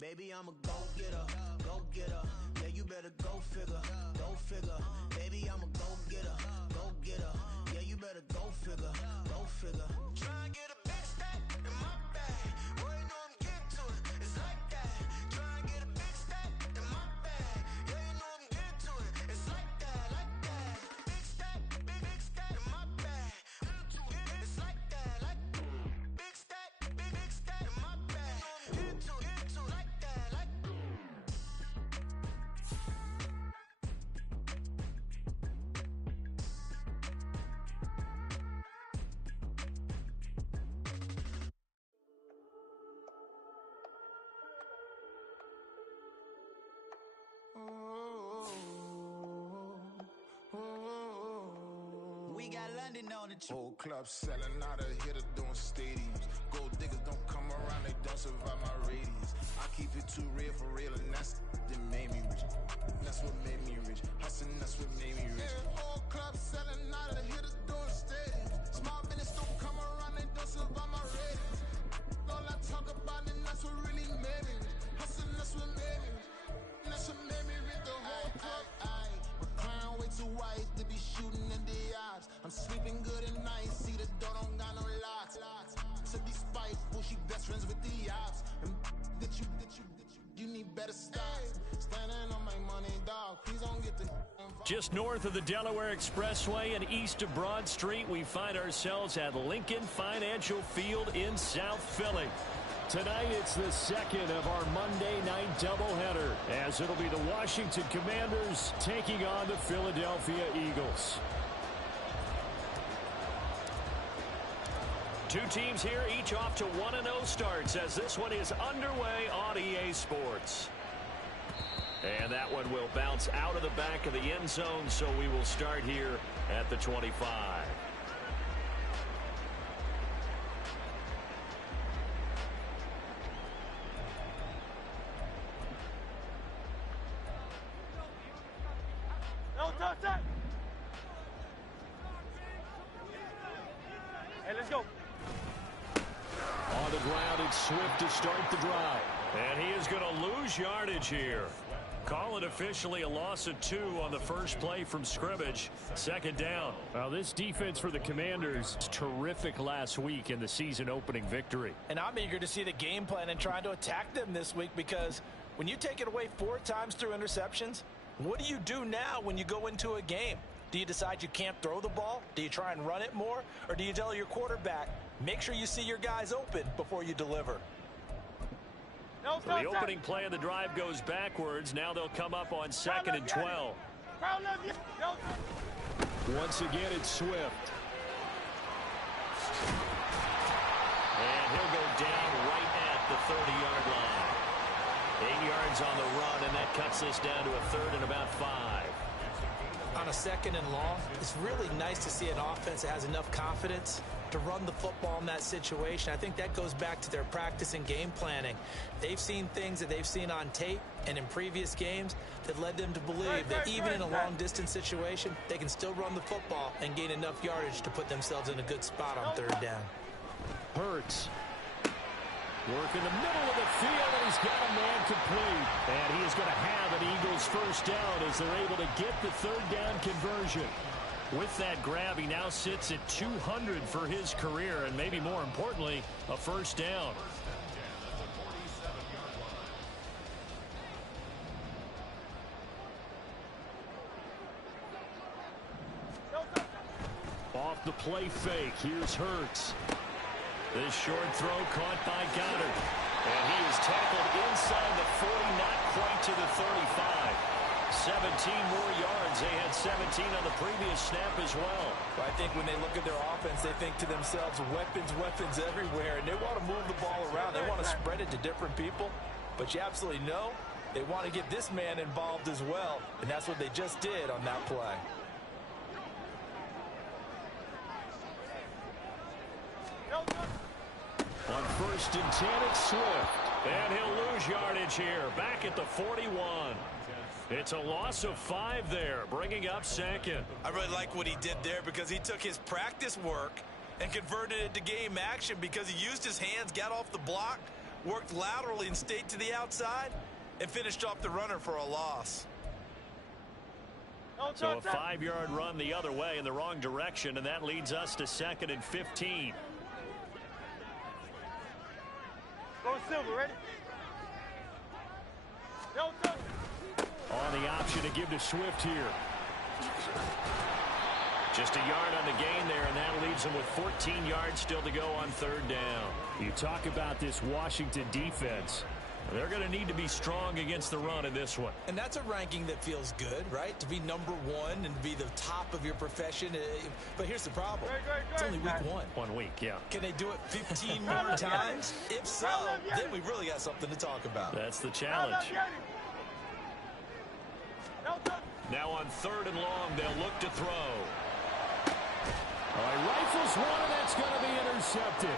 Baby, I'm a go-getter, go-getter. Yeah, you better go figure, go figure. Baby, I'm a go-getter, go-getter. Yeah, you better go figure, go figure. Try and get a big stack in my bag. Boy, you know I'm getting to it. It's like that. Try and get a big stack in my bag. Yeah, you know I'm getting to it. It's like that, like that. Big stack, big stack in my bag. It's like that, like big stack in my bag. Get to it, like that, like. We got London on the Whole club selling out of hitter doing stadiums. Gold diggers don't come around, they don't survive my radius. I keep it too real for real, and that's that made me rich. That's what made me rich. Hustling, that's what made me rich. Yeah, whole club selling out of hitters doing stadiums. Small business don't come around, they don't survive my radius. All I talk about, and that's what really made me rich. Hustling, that's what made me rich. That's what made me rich. The whole club. My crown way too white to be shooting in the eyes. I'm sleeping good at night, see the door don't got no locks. To be spiteful, she best friends with the ops. And you need better stocks. Standing on my money, dog, please don't get the involved. Just north of the Delaware Expressway and east of Broad Street, we find ourselves at Lincoln Financial Field in South Philly. Tonight, it's the second of our Monday night doubleheader, as it'll be the Washington Commanders taking on the Philadelphia Eagles. Two teams here, each off to 1-0 starts, as this one is underway on EA Sports. And that one will bounce out of the back of the end zone, so we will start here at the 25. Hey, let's go. On the ground, it's Swift to start the drive. And he is going to lose yardage here. Call it officially a loss of 2 on the first play from scrimmage. Second down. Well, this defense for the Commanders was terrific last week in the season opening victory. And I'm eager to see the game plan and trying to attack them this week, because when you take it away 4 times through interceptions, what do you do now when you go into a game? Do you decide you can't throw the ball? Do you try and run it more? Or do you tell your quarterback, make sure you see your guys open before you deliver? So the opening play of the drive goes backwards. Now they'll come up on 2nd and 12. Once again, it's Swift. And he'll go down right at the 30-yard line. 8 yards on the run, and that cuts this down to a 3rd and about 5. On a 2nd and long, it's really nice to see an offense that has enough confidence to run the football in that situation. I think that goes back to their practice and game planning. They've seen things that they've seen on tape and in previous games that led them to believe that even in a long-distance situation, they can still run the football and gain enough yardage to put themselves in a good spot on 3rd down. Hurts. Work in the middle of the field, and he's got a man complete. And he is going to have an Eagles first down as they're able to get the 3rd down conversion. With that grab, he now sits at 200 for his career, and maybe more importantly, a first down. Off the play fake, here's Hurts. This short throw caught by Goddard. And he is tackled inside the 40, not quite to the 35. 17 more yards. They had 17 on the previous snap as well. I think when they look at their offense, they think to themselves, weapons everywhere, and they want to move the ball around. They want to spread it to different people, but you absolutely know they want to get this man involved as well, and that's what they just did on that play. On 1st and 10, it's Swift. And he'll lose yardage here, back at the 41. It's a loss of 5 there, bringing up 2nd. I really like what he did there, because he took his practice work and converted it to game action, because he used his hands, got off the block, worked laterally and stayed to the outside, and finished off the runner for a loss. So a 5-yard run the other way in the wrong direction, and that leads us to 2nd and 15. Go Silver, ready? On the option to give to Swift here. Just a yard on the gain there, and that leaves them with 14 yards still to go on 3rd down. You talk about this Washington defense. They're going to need to be strong against the run in this one. And that's a ranking that feels good, right? To be number 1 and to be the top of your profession. But here's the problem. It's only week 1. 1 week, yeah. Can they do it 15 more times? If so, then we really got something to talk about. That's the challenge. Now on 3rd and long, they'll look to throw. He rifles one, and that's going to be intercepted.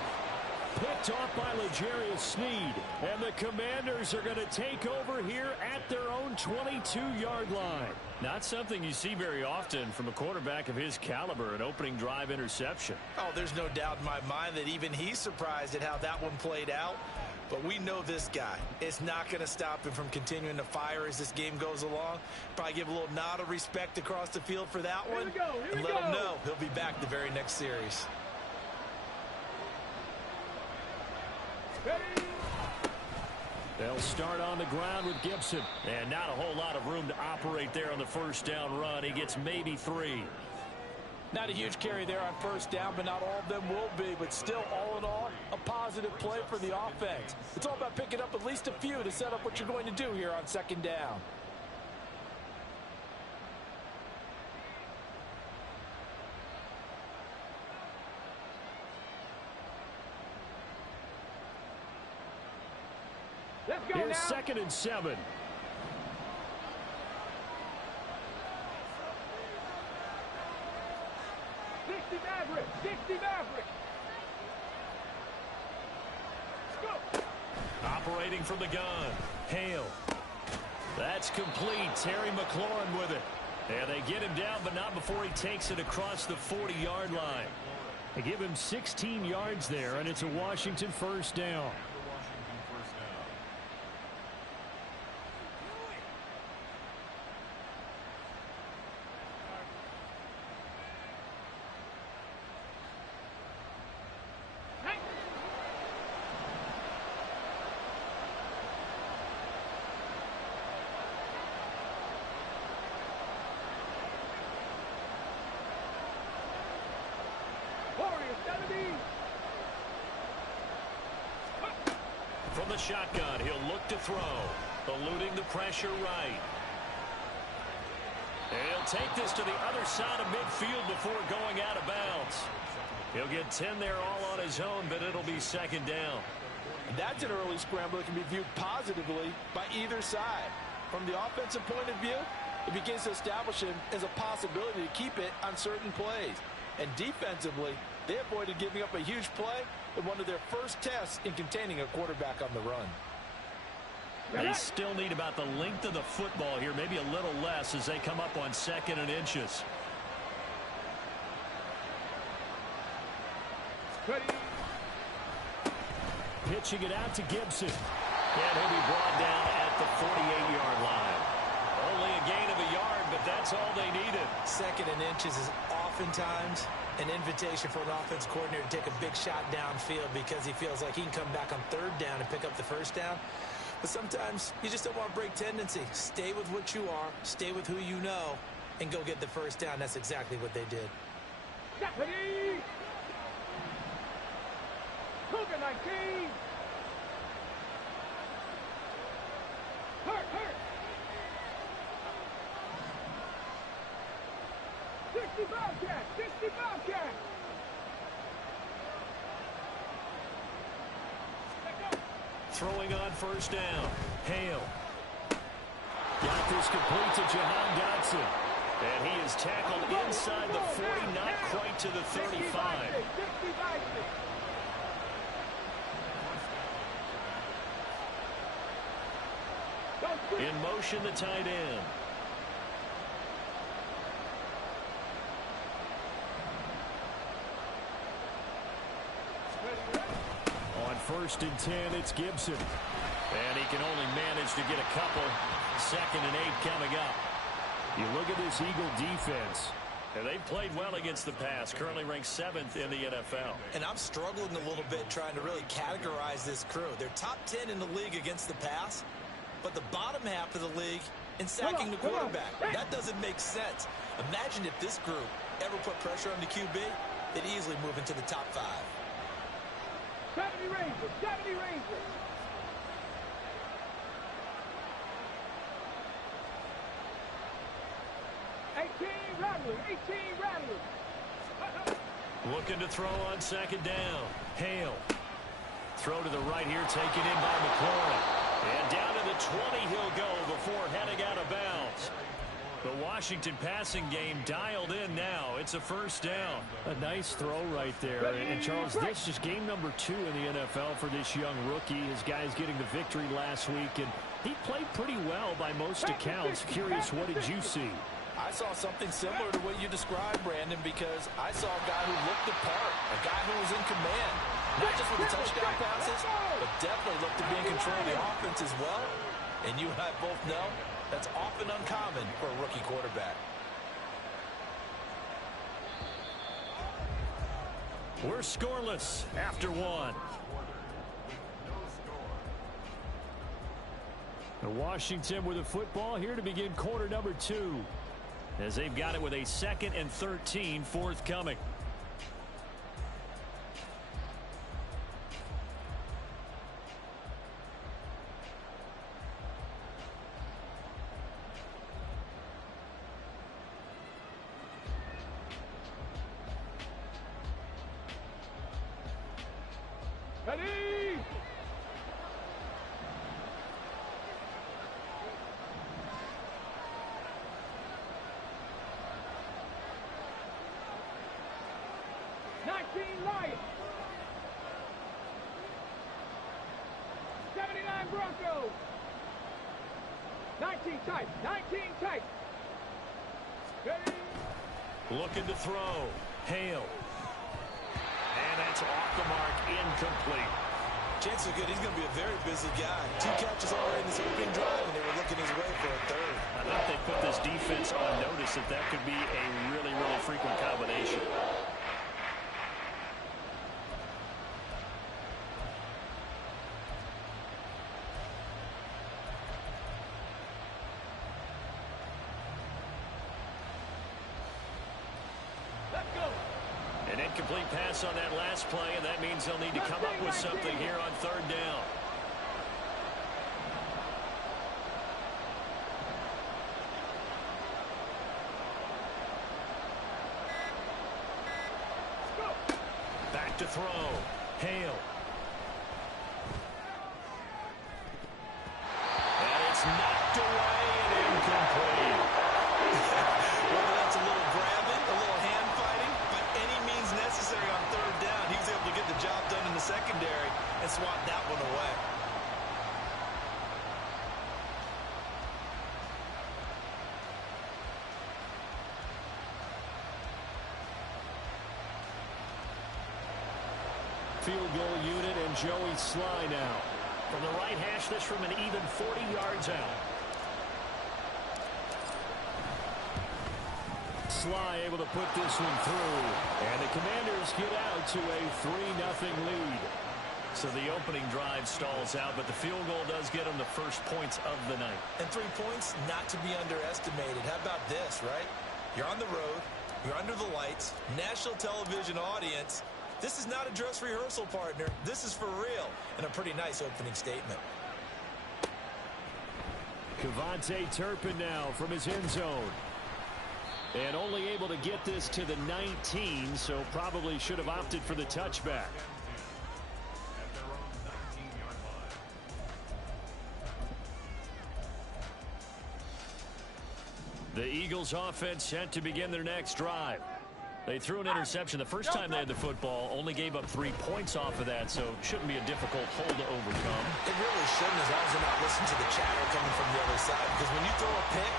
Picked off by L'Jarius Sneed. And the Commanders are going to take over here at their own 22-yard line. Not something you see very often from a quarterback of his caliber, an opening drive interception. Oh, there's no doubt in my mind that even he's surprised at how that one played out. But we know this guy. It's not going to stop him from continuing to fire as this game goes along. Probably give a little nod of respect across the field for that one. And let him know he'll be back the very next series. They'll start on the ground with Gibson. And not a whole lot of room to operate there on the 1st down run. He gets maybe 3. Not a huge carry there on 1st down, but not all of them will be. But still, all in all, a positive play for the offense. It's all about picking up at least a few to set up what you're going to do here on 2nd down. Let's go Here's now. 2nd and 7. Maverick. 60 Maverick. Let's go. Operating from the gun. Hale. That's complete. Terry McLaurin with it. And they get him down, but not before he takes it across the 40-yard line. They give him 16 yards there, and it's a Washington 1st down. From the shotgun, he'll look to throw. Eluding the pressure right. He'll take this to the other side of midfield before going out of bounds. He'll get 10 there all on his own, but it'll be 2nd down. That's an early scramble that can be viewed positively by either side. From the offensive point of view, it begins to establish him as a possibility to keep it on certain plays. And defensively, they avoided giving up a huge play in one of their first tests in containing a quarterback on the run. They still need about the length of the football here, maybe a little less as they come up on 2nd and inches. Ready. Pitching it out to Gibson. And he'll be brought down at the 48-yard line. Only a gain of a yard, but that's all they needed. 2nd and inches is oftentimes an invitation for an offense coordinator to take a big shot downfield because he feels like he can come back on 3rd down and pick up the 1st down. But sometimes you just don't want to break tendency. Stay with what you are, stay with who you know, and go get the 1st down. That's exactly what they did. Ready. Cougar 19. Hurt. 60 Bobcat. 60 Bobcat. Throwing on 1st down. Hale. Got this complete to Jahan Dotson. And he is tackled inside the 40, not quite to the 35. In motion, the tight end. On 1st and 10. It's Gibson. And he can only manage to get a couple. 2nd and 8 coming up. You look at this Eagle defense. And they've played well against the pass. Currently ranked 7th in the NFL. And I'm struggling a little bit trying to really categorize this crew. They're top 10 in the league against the pass, but the bottom half of the league in sacking the quarterback. That doesn't make sense. Imagine if this group ever put pressure on the QB, they'd easily move into the top 5. 70 Rangers, 70 Rangers. Rattlers, 18 Rattlers. Looking to throw on 2nd down. Hale. Throw to the right here, taken in by McLaurin. And down to the 20 he'll go before heading out of bounds. The Washington passing game dialed in now. It's a 1st down. A nice throw right there. And Charles, this is game number 2 in the NFL for this young rookie. His guys getting the victory last week, and he played pretty well by most accounts. Curious, what did you see? I saw something similar to what you described, Brandon, because I saw a guy who looked the part, a guy who was in command, not just with the touchdown passes, but definitely looked to be in control of the offense as well. And you and I both know that's often uncommon for a rookie quarterback. We're scoreless after 1. Washington with the football here to begin quarter number 2. As they've got it with a 2nd and 13 forthcoming. Ready? Lions. 79 Broncos. 19 tight. 19 tight. Ready? Looking to throw. Hale. And that's off the mark. Incomplete. Chances are good he's going to be a very busy guy. 2 catches already in this opening drive, and they were looking his way for a 3rd. I think they put this defense on notice that could be a really, really frequent combination. An incomplete pass on that last play, and that means they'll need to come up with something here on 3rd down. Back to throw. Hale. And it's knocked away and incomplete. Whether that's a little grabbing, a little hand fighting, by any means necessary on 3rd down, he was able to get the job done in the secondary and swat that one away. Field goal unit and Joey Sly now. From the right hash, this from an even 40 yards out. Sly able to put this one through. And the Commanders get out to a 3-0 lead. So the opening drive stalls out, but the field goal does get them the first points of the night. And 3 points not to be underestimated. How about this, right? You're on the road. You're under the lights. National television audience. This is not a dress rehearsal, partner. This is for real. And a pretty nice opening statement. KaVontae Turpin now from his end zone. And only able to get this to the 19, so probably should have opted for the touchback. The Eagles offense set to begin their next drive. They threw an interception the first time they had the football, only gave up 3 points off of that, so it shouldn't be a difficult hole to overcome. It really shouldn't, as long as they're not listening to the chatter coming from the other side. Because when you throw a pick,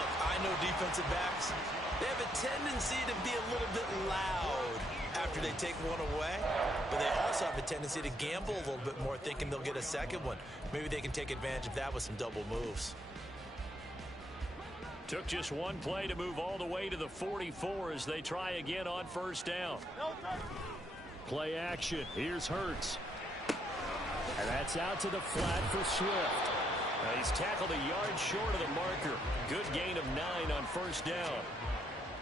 look, I know defensive backs, they have a tendency to be a little bit loud after they take one away, but they also have a tendency to gamble a little bit more, thinking they'll get a second one. Maybe they can take advantage of that with some double moves. Took just one play to move all the way to the 44 as they try again on first down. Play action. Here's Hurts. And that's out to the flat for Swift. He's tackled a yard short of the marker. Good gain of 9 on first down.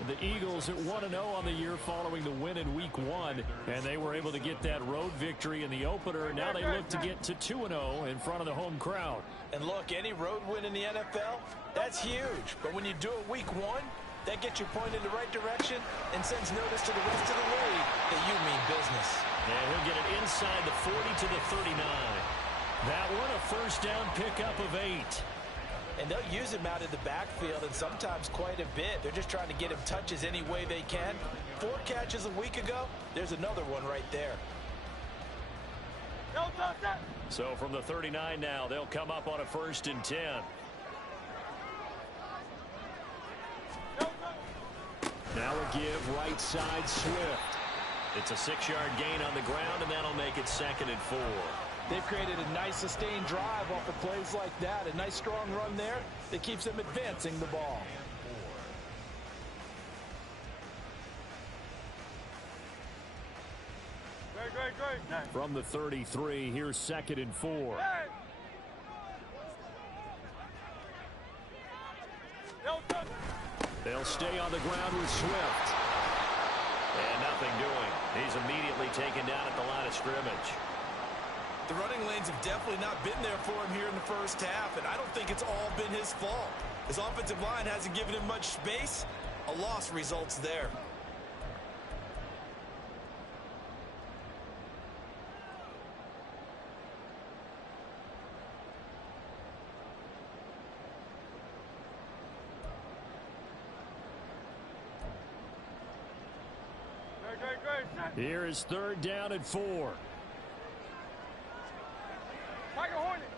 The Eagles at 1-0 on the year following the win in Week 1, and they were able to get that road victory in the opener. Now they look to get to 2-0 in front of the home crowd. And look, any road win in the NFL, that's huge. But when you do it Week 1, that gets you pointed in the right direction and sends notice to the rest of the league that you mean business. And he'll get it inside the 40 to the 39. That one a first down pickup of 8. And they'll use him out in the backfield, and sometimes quite a bit. They're just trying to get him touches any way they can. 4 catches a week ago. There's another one right there. So from the 39 now, they'll come up on a 1st and 10. Now a give right side Swift. It's a 6-yard gain on the ground, and that'll make it 2nd and 4. They've created a nice sustained drive off of plays like that. A nice strong run there that keeps them advancing the ball. Great. From the 33, here's 2nd and 4. They'll stay on the ground with Swift. And nothing doing. He's immediately taken down at the line of scrimmage. The running lanes have definitely not been there for him here in the first half, and I don't think it's all been his fault. His offensive line hasn't given him much space. A loss results there. Here is 3rd down and 4. Tiger Hornet.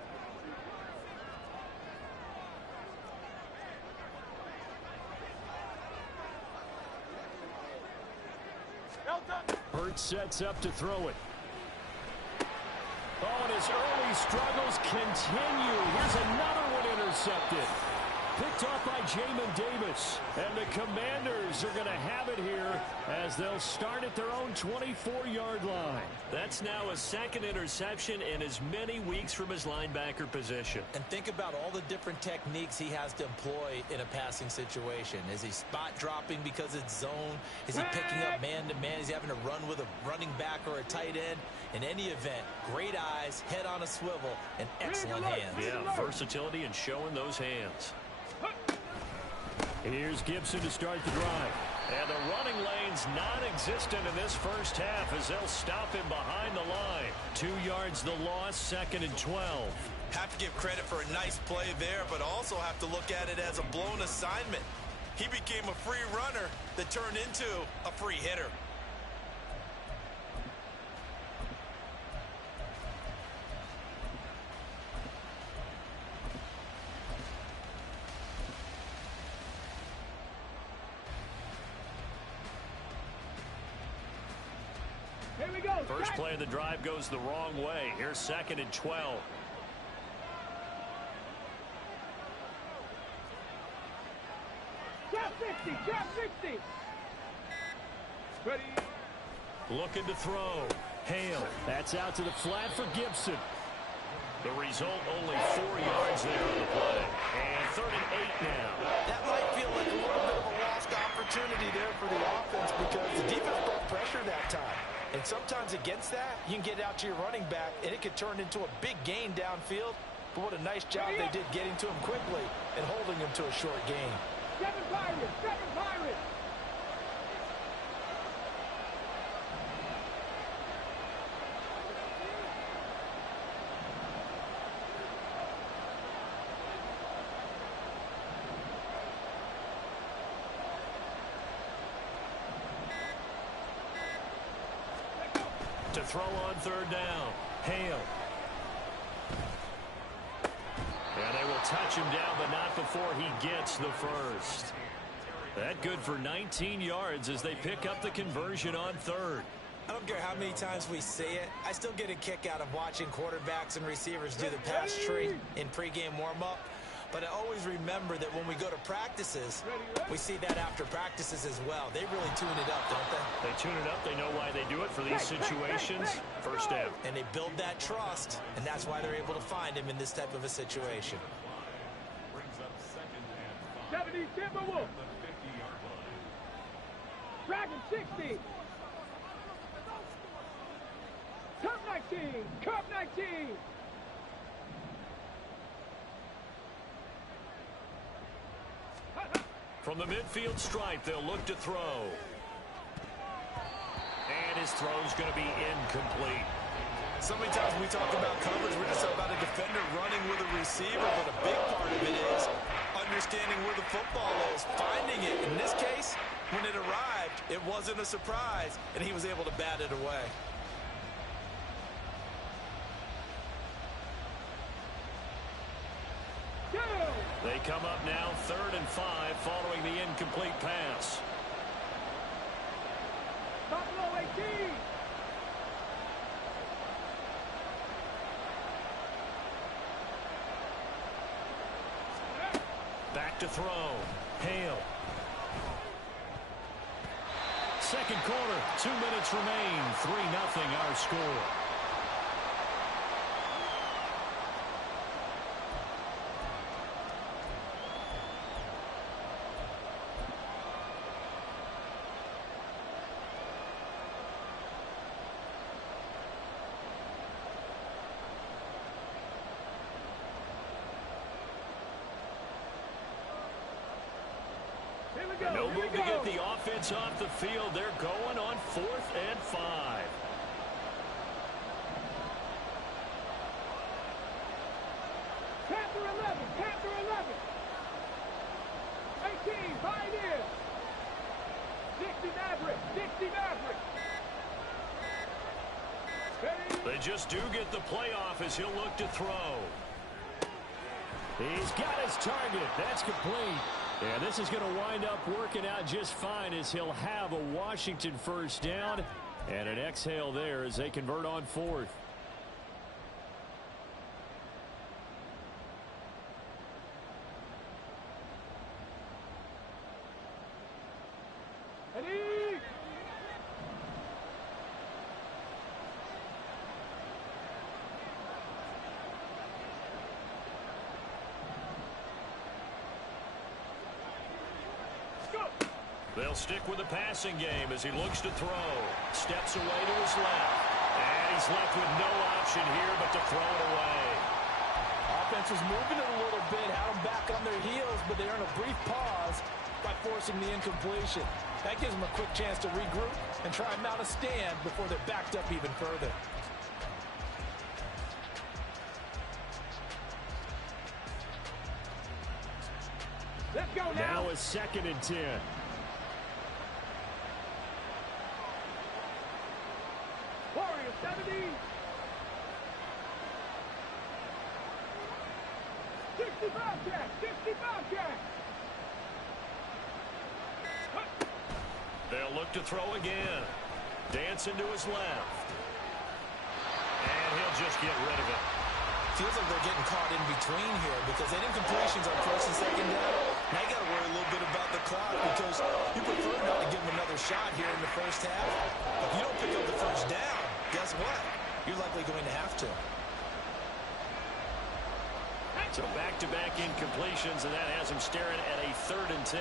Hurts sets up to throw it. Oh, and his early struggles continue. Here's another one intercepted. Picked off by Jamin Davis. And the Commanders are going to have it here as they'll start at their own 24-yard line. That's now a 2nd interception in as many weeks from his linebacker position. And think about all the different techniques he has to employ in a passing situation. Is he spot dropping because it's zone? Is he picking up man-to-man? Is he having to run with a running back or a tight end? In any event, great eyes, head on a swivel, and excellent hands. Yeah, versatility and showing those hands. Here's Gibson to start the drive. And the running lane's non-existent in this first half as they'll stop him behind the line. 2 yards the loss, 2nd and 12. Have to give credit for a nice play there, but also have to look at it as a blown assignment. He became a free runner that turned into a free hitter. Here we go. First play of the drive goes the wrong way. Here's 2nd and 12. Drop 60. Ready. Looking to throw. Hale. That's out to the flat for Gibson. The result, only 4 yards there on the play. And 3rd and 8 now. That might feel like a little bit of a lost opportunity there for the offense because the defense brought pressure that time. And sometimes against that, you can get out to your running back, and it could turn into a big gain downfield. But what a nice job they did getting to him quickly and holding him to a short gain. 7 Pirates. To throw on 3rd down. Hale. And they will touch him down, but not before he gets the first. That good for 19 yards as they pick up the conversion on third. I don't care how many times we see it. I still get a kick out of watching quarterbacks and receivers do the pass tree in pregame warm-up. But I always remember that when we go to practices, we see that after practices as well. They really tune it up, don't they? They tune it up. They know why they do it for these situations. First down. And they build that trust, and that's why they're able to find him in this type of a situation. 70 Timberwolves. Dragon 60. Cup 19. Cup 19. From the midfield stripe, they'll look to throw. And his throw's going to be incomplete. So many times when we talk about coverage, we're just about a defender running with a receiver, but a big part of it is understanding where the football is, finding it. In this case, when it arrived, it wasn't a surprise, and he was able to bat it away. They come up now 3rd and 5 following the incomplete pass. Buffalo 18. Back to throw. Hale. Second quarter, 2 minutes remain. 3-0 our score. No move to get the offense off the field. They're going on 4th and 5. Panther 11. Panther 11. 18. Pioneer. 60 Maverick. 60 Maverick. They just do get the playoff as he'll look to throw. He's got his target. That's complete. And this is going to wind up working out just fine as he'll have a Washington first down and an exhale there as they convert on 4th. They'll stick with the passing game as he looks to throw. Steps away to his left. And he's left with no option here but to throw it away. Offense was moving it a little bit, had them back on their heels, but they earn a brief pause by forcing the incompletion. That gives them a quick chance to regroup and try and mount a stand before they're backed up even further. Let's go now. Now is 2nd and 10. Warriors 70. 65 jack. 65 jack. They'll look to throw again. Dancing to his left. And he'll just get rid of it. Feels like they're getting caught in between here because that incompletion's on 1st and 2nd down. Now you got to worry a little bit about the clock because you prefer not to give them another shot here in the first half. If you don't pick up the first down, guess what? You're likely going to have to. So back-to-back incompletions, and that has him staring at a 3rd and 10.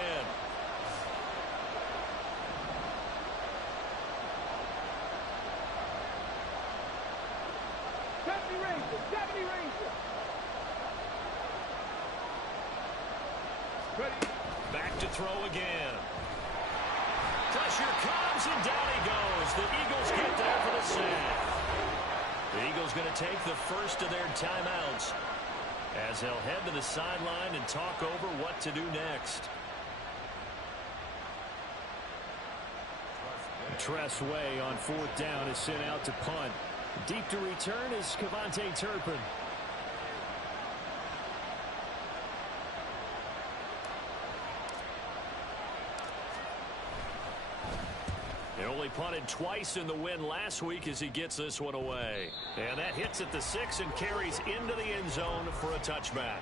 Back to throw again. Pressure comes, and down he goes. The Eagles get there for the sack. The Eagles going to take the first of their timeouts as they'll head to the sideline and talk over what to do next. Tress Way on 4th down is sent out to punt. Deep to return is Kevontae Turpin. Only punted twice in the win last week as he gets this one away. And that hits at the 6 and carries into the end zone for a touchback.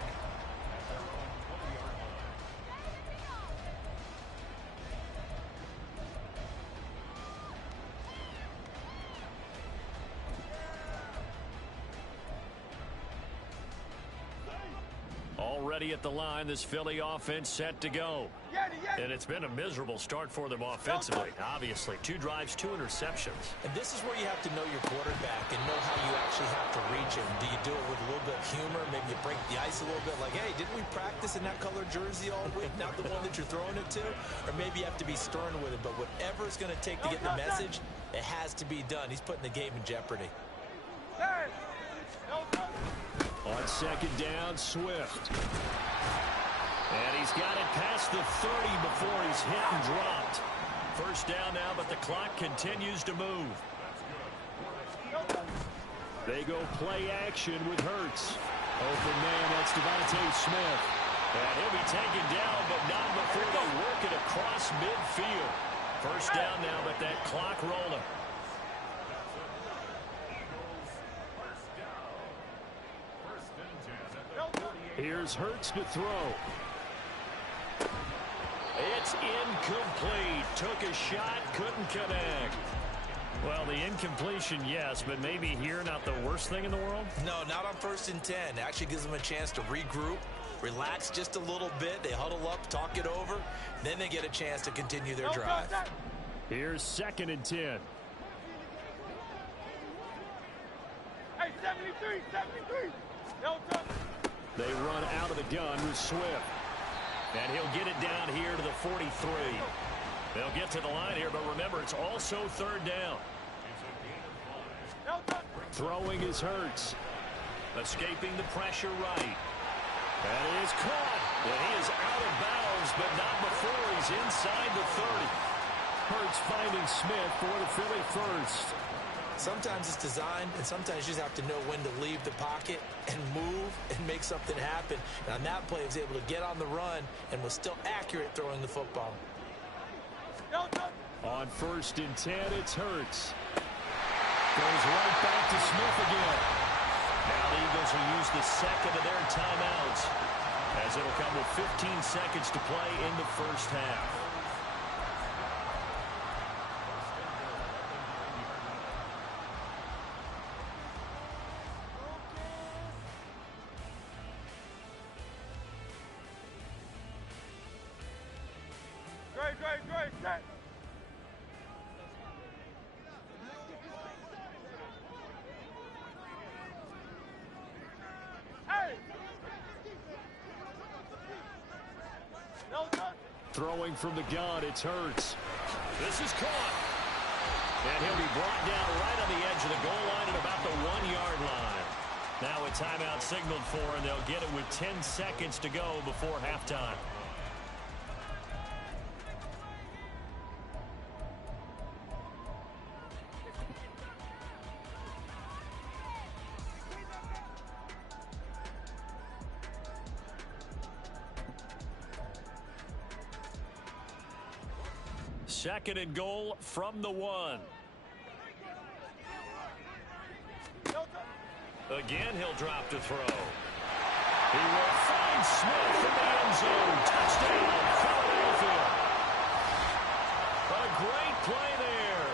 Already at the line, this Philly offense set to go. And it's been a miserable start for them offensively. Obviously, 2 drives, 2 interceptions. And this is where you have to know your quarterback and know how you actually have to reach him. Do you do it with a little bit of humor? Maybe you break the ice a little bit like, hey, didn't we practice in that color jersey all week? Not the one that you're throwing it to? Or maybe you have to be stern with it. But whatever it's going to take to get the message, it has to be done. He's putting the game in jeopardy. On second down, Swift. And he's got it past the 30 before he's hit and dropped. First down now, but the clock continues to move. They go play action with Hurts. Open man, that's Devontae Smith. And he'll be taken down, but not before they work it across midfield. First down now, but that clock rolling. Here's Hurts to throw. It's incomplete. Took a shot, couldn't connect. Well, the incompletion, yes, but maybe here not the worst thing in the world? No, not on 1st and 10. Actually gives them a chance to regroup, relax just a little bit. They huddle up, talk it over. Then they get a chance to continue their drive. Here's 2nd and 10. Hey, 73, 73. No touch. They run out of the gun with Swift. And he'll get it down here to the 43. They'll get to the line here, but remember, it's also 3rd down. Throwing is Hurts. Escaping the pressure right. That is caught. And he is out of bounds, but not before he's inside the 30. Hurts finding Smith for the Philly first. Sometimes it's designed, and sometimes you just have to know when to leave the pocket and move and make something happen. And on that play, he was able to get on the run and was still accurate throwing the football. On 1st and 10, it's Hurts. Goes right back to Smith again. Now the Eagles will use the 2nd of their timeouts as it'll come with 15 seconds to play in the first half. Great, set. Hey! No touch. Throwing from the gun, it's Hurts. This is caught. And he'll be brought down right on the edge of the goal line at about the 1-yard line. Now a timeout signaled for, and they'll get it with 10 seconds to go before halftime. Second and goal from the 1. Again, he'll drop to throw. He will find Smith in the end zone. Touchdown, Philadelphia. A great play there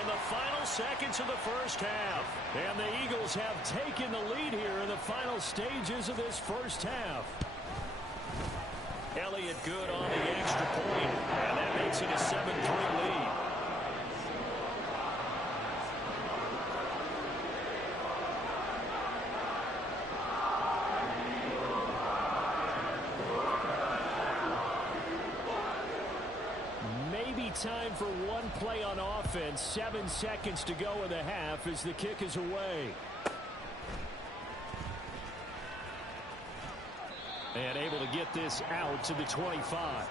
in the final seconds of the first half. And the Eagles have taken the lead here in the final stages of this first half. Elliott good on the extra point, and that makes it a 7-3 lead. Maybe time for one play on offense. 7 seconds to go in the half as the kick is away. And able to get this out to the 25.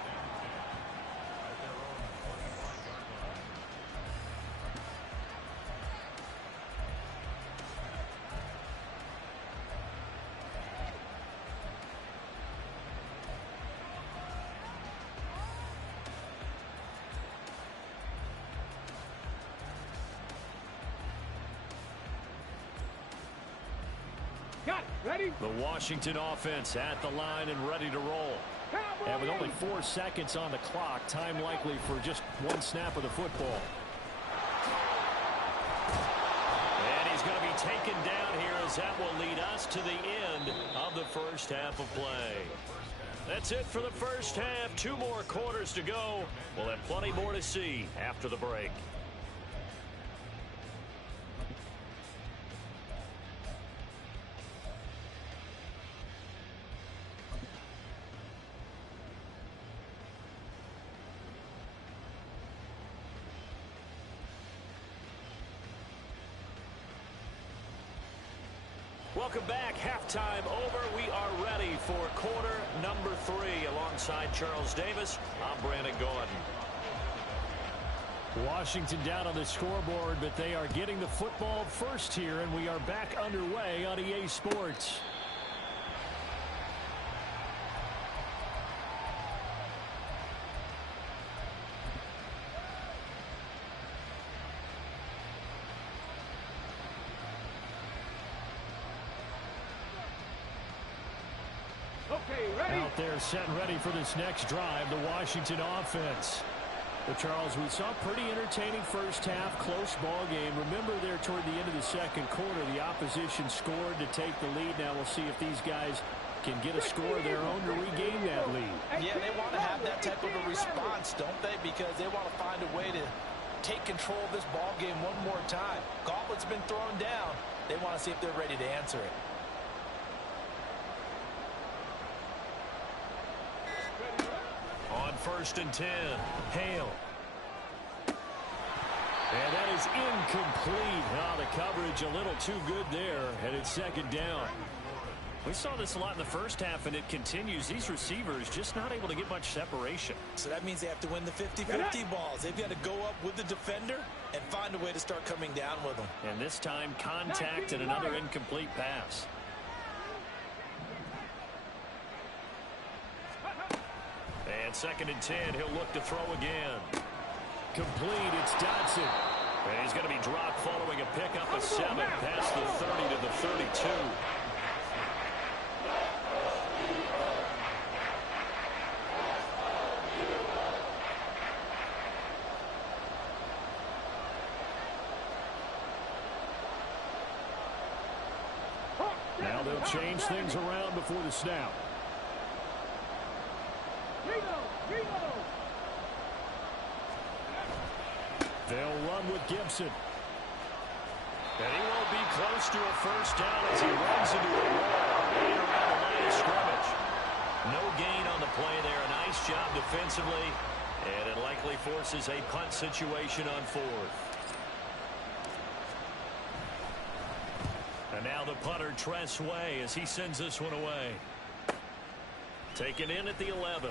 Got it. Ready? The Washington offense at the line and ready to roll. And with only 4 seconds on the clock, time likely for just one snap of the football. And he's going to be taken down here as that will lead us to the end of the first half of play. That's it for the first half. 2 more quarters to go. We'll have plenty more to see after the break. Welcome back. Halftime over. We are ready for quarter number 3. Alongside Charles Davis, I'm Brandon Gordon. Washington down on the scoreboard, but they are getting the football first here, and we are back underway on EA Sports. Out there set and ready for this next drive, the Washington offense. But Charles, we saw a pretty entertaining first half, close ball game. Remember there toward the end of the second quarter, the opposition scored to take the lead. Now we'll see if these guys can get a score of their own to regain that lead. Yeah, they want to have that type of a response, don't they? Because they want to find a way to take control of this ball game one more time. Gauntlet's been thrown down. They want to see if they're ready to answer it. On 1st and 10, Hale. And that is incomplete. The coverage a little too good there, and it's 2nd down. We saw this a lot in the first half, and it continues. These receivers just not able to get much separation. So that means they have to win the 50-50 balls. They've got to go up with the defender and find a way to start coming down with them. And this time, contact and another incomplete pass. And 2nd and 10, he'll look to throw again. Complete, it's Dotson. And he's going to be dropped following a pickup of 7 past the 30 to the 32. Now they'll change things around before the snap. They'll run with Gibson. And he won't be close to a first down as he runs into a wall right around the line of scrimmage. No gain on the play there. A nice job defensively. And it likely forces a punt situation on 4th. And now the punter, Tress Way, as he sends this one away. Taken in at the 11.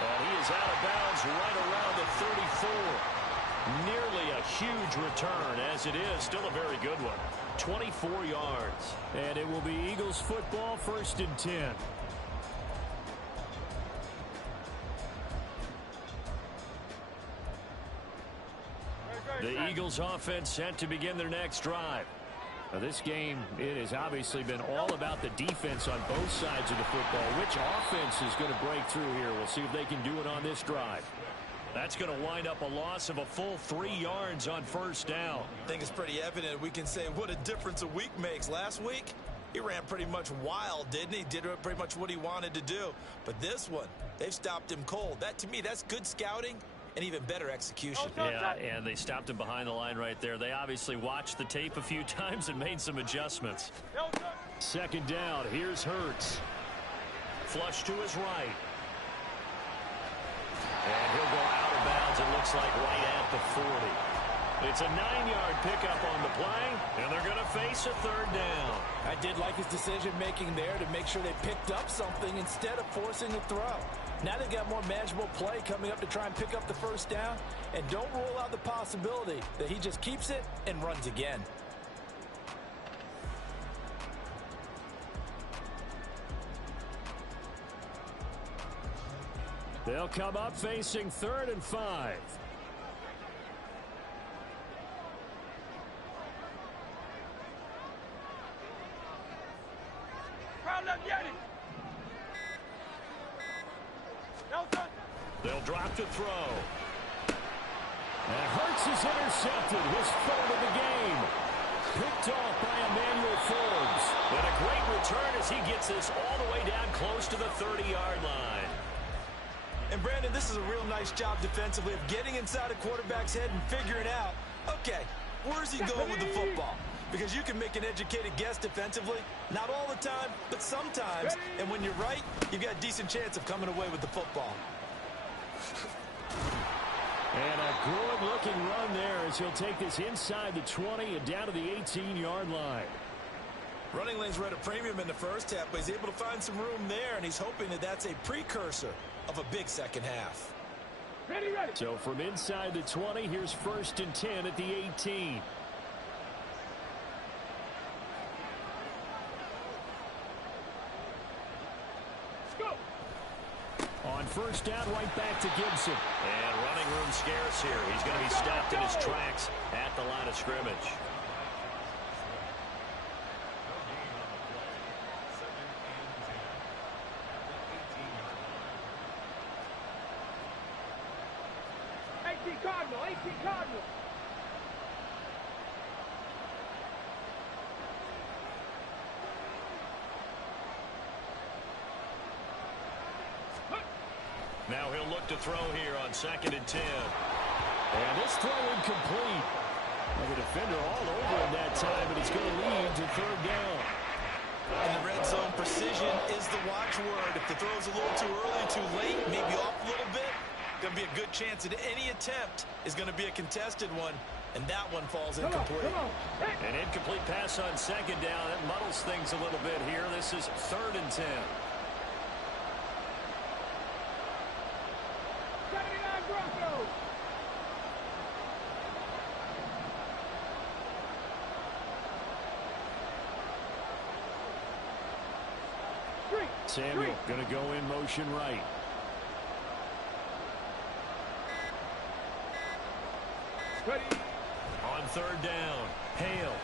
And he is out of bounds right around the 34. Nearly a huge return, as it is still a very good one. 24 yards. And it will be Eagles football, 1st and 10. The Eagles offense set to begin their next drive. Now this game, it has obviously been all about the defense on both sides of the football. Which offense is going to break through here? We'll see if they can do it on this drive. That's going to wind up a loss of a full 3 yards on 1st down. I think it's pretty evident. We can say what a difference a week makes. Last week, he ran pretty much wild, didn't he? Did pretty much what he wanted to do. But this one, they've stopped him cold. That, to me, that's good scouting and even better execution. Yeah, and they stopped him behind the line right there. They obviously watched the tape a few times and made some adjustments. 2nd down. Here's Hurts. Flush to his right. And he'll go out of bounds, it looks like, right at the 40. It's a 9-yard pickup on the play, and they're going to face a 3rd down. I did like his decision-making there to make sure they picked up something instead of forcing a throw. Now they've got more manageable play coming up to try and pick up the 1st down, and don't rule out the possibility that he just keeps it and runs again. They'll come up facing 3rd and 5. Down left, get it. No touch. They'll drop to throw. And Hurts is intercepted, his third of the game. Picked off by Emmanuel Forbes. And a great return as he gets this all the way down close to the 30-yard line. And Brandon, this is a real nice job defensively of getting inside a quarterback's head and figuring out, okay, where's he going with the football? Because you can make an educated guess defensively. Not all the time, but sometimes. And when you're right, you've got a decent chance of coming away with the football. And a good-looking run there as he'll take this inside the 20 and down to the 18-yard line. Running lanes were at a premium in the first half, but he's able to find some room there, and he's hoping that that's a precursor of a big second half. Ready, ready. So from inside the 20, here's 1st and 10 at the 18. On first down, right back to Gibson. And running room scarce here. He's going to be stopped in his tracks at the line of scrimmage. Cardinal, 18 Cardinal. Now he'll look to throw here on 2nd and 10. And this throw incomplete. Well, the defender all over him that time, but it's going to lead to 3rd down. In the red zone, precision is the watchword. If the throw's a little too early, too late, maybe off a little bit, going to be a good chance that any attempt is going to be a contested one, and that one falls incomplete. Come on. Hey. An incomplete pass on 2nd down. That muddles things a little bit here. This is 3rd and 10. 79 Broncos. Samuel going to go in motion right. Ready. On 3rd down, Hale.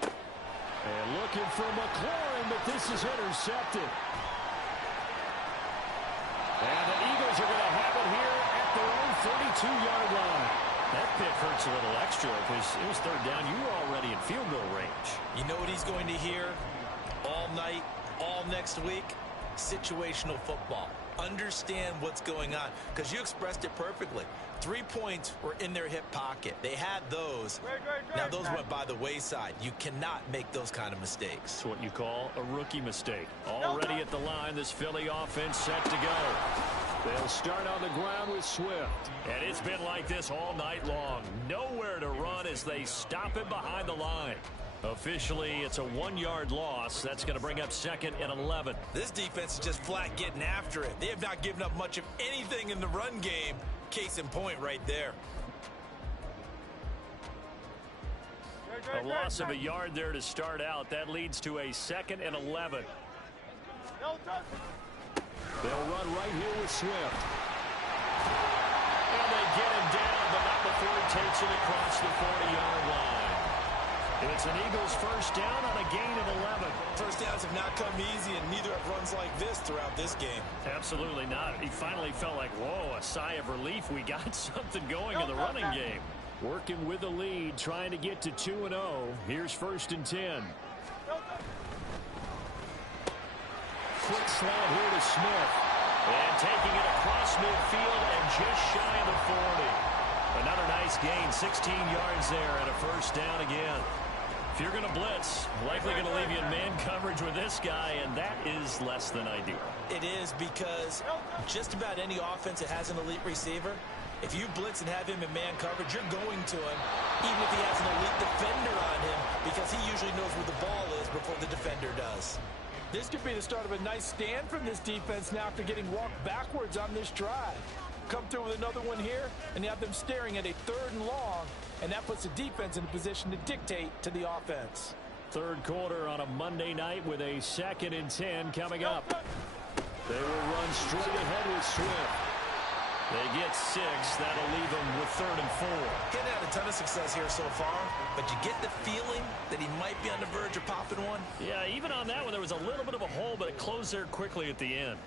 And looking for McLaurin, but this is intercepted. And the Eagles are going to have it here at their own 32-yard line. That pick hurts a little extra because it was 3rd down. You were already in field goal range. You know what he's going to hear all night, all next week? Situational football. Understand what's going on, because you expressed it perfectly. 3 points were in their hip pocket. They had those. Now those went by the wayside. You cannot make those kind of mistakes. It's what you call a rookie mistake. Already at the line, this Philly offense set to go. They'll start on the ground with Swift. And it's been like this all night long. Nowhere to run as they stop it behind the line. Officially, it's a 1-yard loss. That's going to bring up 2nd and 11. This defense is just flat getting after it. They have not given up much of anything in the run game. Case in point right there. A loss of a yard there to start out. That leads to a 2nd and 11. They'll run right here with Swift. And they get him down, but not before he takes it across the 40-yard line. It's an Eagles first down on a gain of 11. First downs have not come easy, and neither have runs like this throughout this game. Absolutely not. He finally felt like, whoa, a sigh of relief. We got something going in the running game. Working with the lead, trying to get to 2-0. Here's 1st and 10. Quick slant here to Smith. And taking it across midfield and just shy of the 40. Another nice gain, 16 yards there, and a first down again. If you're going to blitz, likely going to leave you in man coverage with this guy, and that is less than ideal. It is, because just about any offense that has an elite receiver, if you blitz and have him in man coverage, you're going to him, even if he has an elite defender on him, because he usually knows where the ball is before the defender does. This could be the start of a nice stand from this defense now after getting walked backwards on this drive. Come through with another one here, and you have them staring at a 3rd and long, and that puts the defense in a position to dictate to the offense. 3rd quarter on a Monday night with a 2nd and 10 coming up. They will run straight ahead with Swift. They get 6. That'll leave them with 3rd and 4. Getting had a ton of success here so far, but you get the feeling that he might be on the verge of popping one. Yeah, even on that one, there was a little bit of a hole, but it closed there quickly at the end.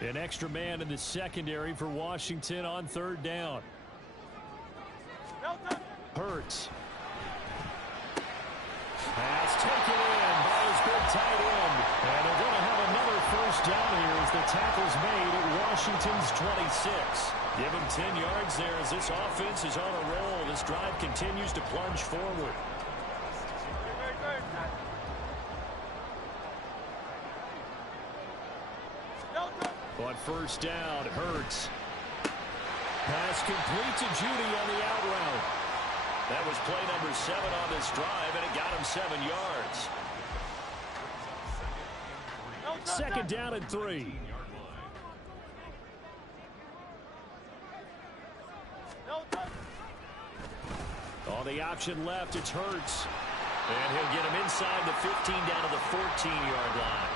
An extra man in the secondary for Washington on 3rd down. Hurts. Pass taken in by his big tight end. And they're going to have another 1st down here as the tackle's made at Washington's 26. Give him 10 yards there as this offense is on a roll. This drive continues to plunge forward. On 1st down, Hurts. Pass complete to Judy on the out route. That was play number 7 on this drive, and it got him 7 yards. 2nd down and 3. On the option left, it's Hurts. And he'll get him inside the 15 down to the 14-yard line.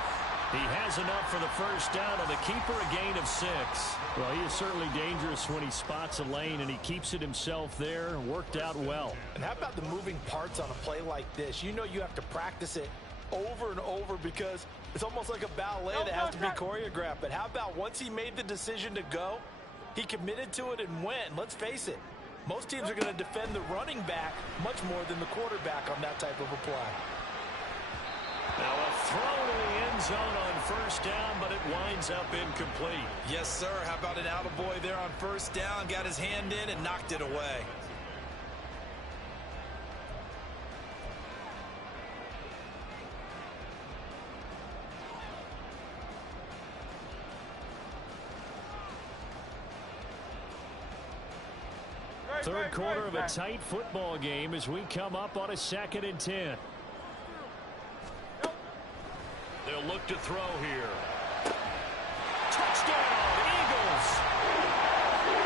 He has enough for the 1st down on the keeper, a gain of 6. Well, he is certainly dangerous when he spots a lane, and he keeps it himself there. Worked out well. And how about the moving parts on a play like this? You know you have to practice it over and over because it's almost like a ballet that has to be choreographed. But how about once he made the decision to go, he committed to it and went. Let's face it, most teams are going to defend the running back much more than the quarterback on that type of a play. Now a throw to the end zone on 1st down, but it winds up incomplete. Yes, sir. How about an attaboy there on 1st down? Got his hand in and knocked it away. Third quarter of a tight football game as we come up on a 2nd and 10. They'll look to throw here. Touchdown, Eagles!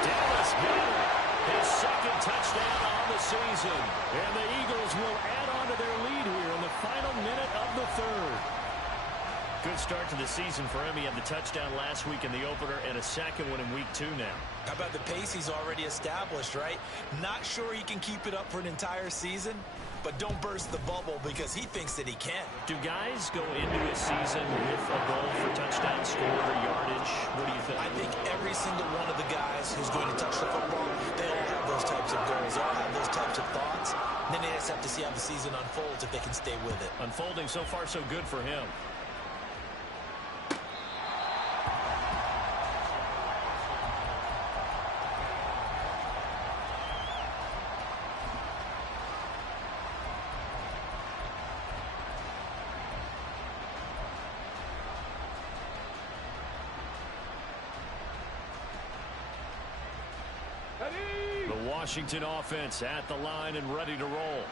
Dallas Goedert, his 2nd touchdown on the season. And the Eagles will add on to their lead here in the final minute of the 3rd. Good start to the season for him. He had the touchdown last week in the opener and a 2nd one in week 2 now. How about the pace he's already established, right? Not sure he can keep it up for an entire season, but don't burst the bubble because he thinks that he can. Do guys go into a season with a goal for touchdown score or yardage? What do you think? I think every single one of the guys who's going to touch the football, they all have those types of goals. They all have those types of thoughts. And then they just have to see how the season unfolds if they can stay with it. Unfolding so far so good for him. The Washington offense at the line and ready to roll.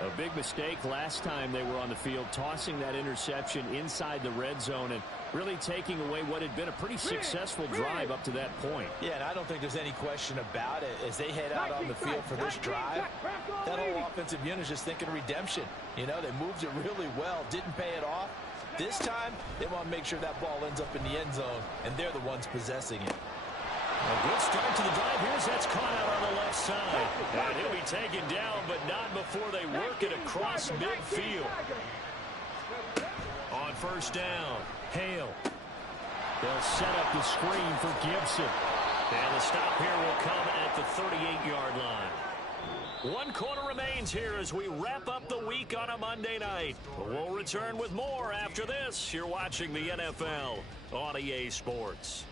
A big mistake last time they were on the field, tossing that interception inside the red zone and really taking away what had been a pretty successful drive up to that point. Yeah, and I don't think there's any question about it. As they head out on the field for this drive, that whole offensive unit is just thinking redemption. You know, they moved it really well, didn't pay it off. This time, they want to make sure that ball ends up in the end zone, and they're the ones possessing it. A good start to the drive. Here's that's caught out on the left side. And he'll be taken down, but not before they work it across midfield. On 1st down, Hale. They'll set up the screen for Gibson. And the stop here will come at the 38-yard line. 1 quarter remains here as we wrap up the week on a Monday night. We'll return with more after this. You're watching the NFL on EA Sports.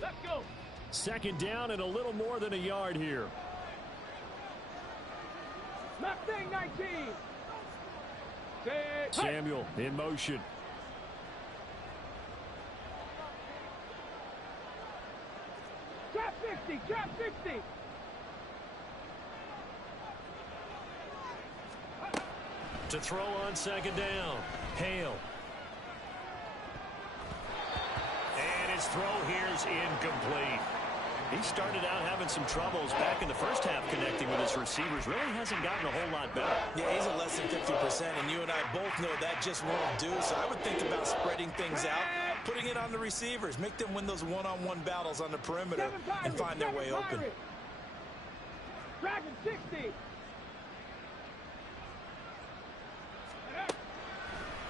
Let's go. 2nd down and a little more than a yard here. Mustang 19. Samuel in motion. Trap 60. Trap 60. To throw on second down. Hale. And his throw here's incomplete. He started out having some troubles back in the first half connecting with his receivers. Really hasn't gotten a whole lot better. Yeah, he's at less than 50%, and you and I both know that just won't do. So I would think about spreading things out, putting it on the receivers, make them win those one-on-one battles on the perimeter and find their way open. Dragon 60.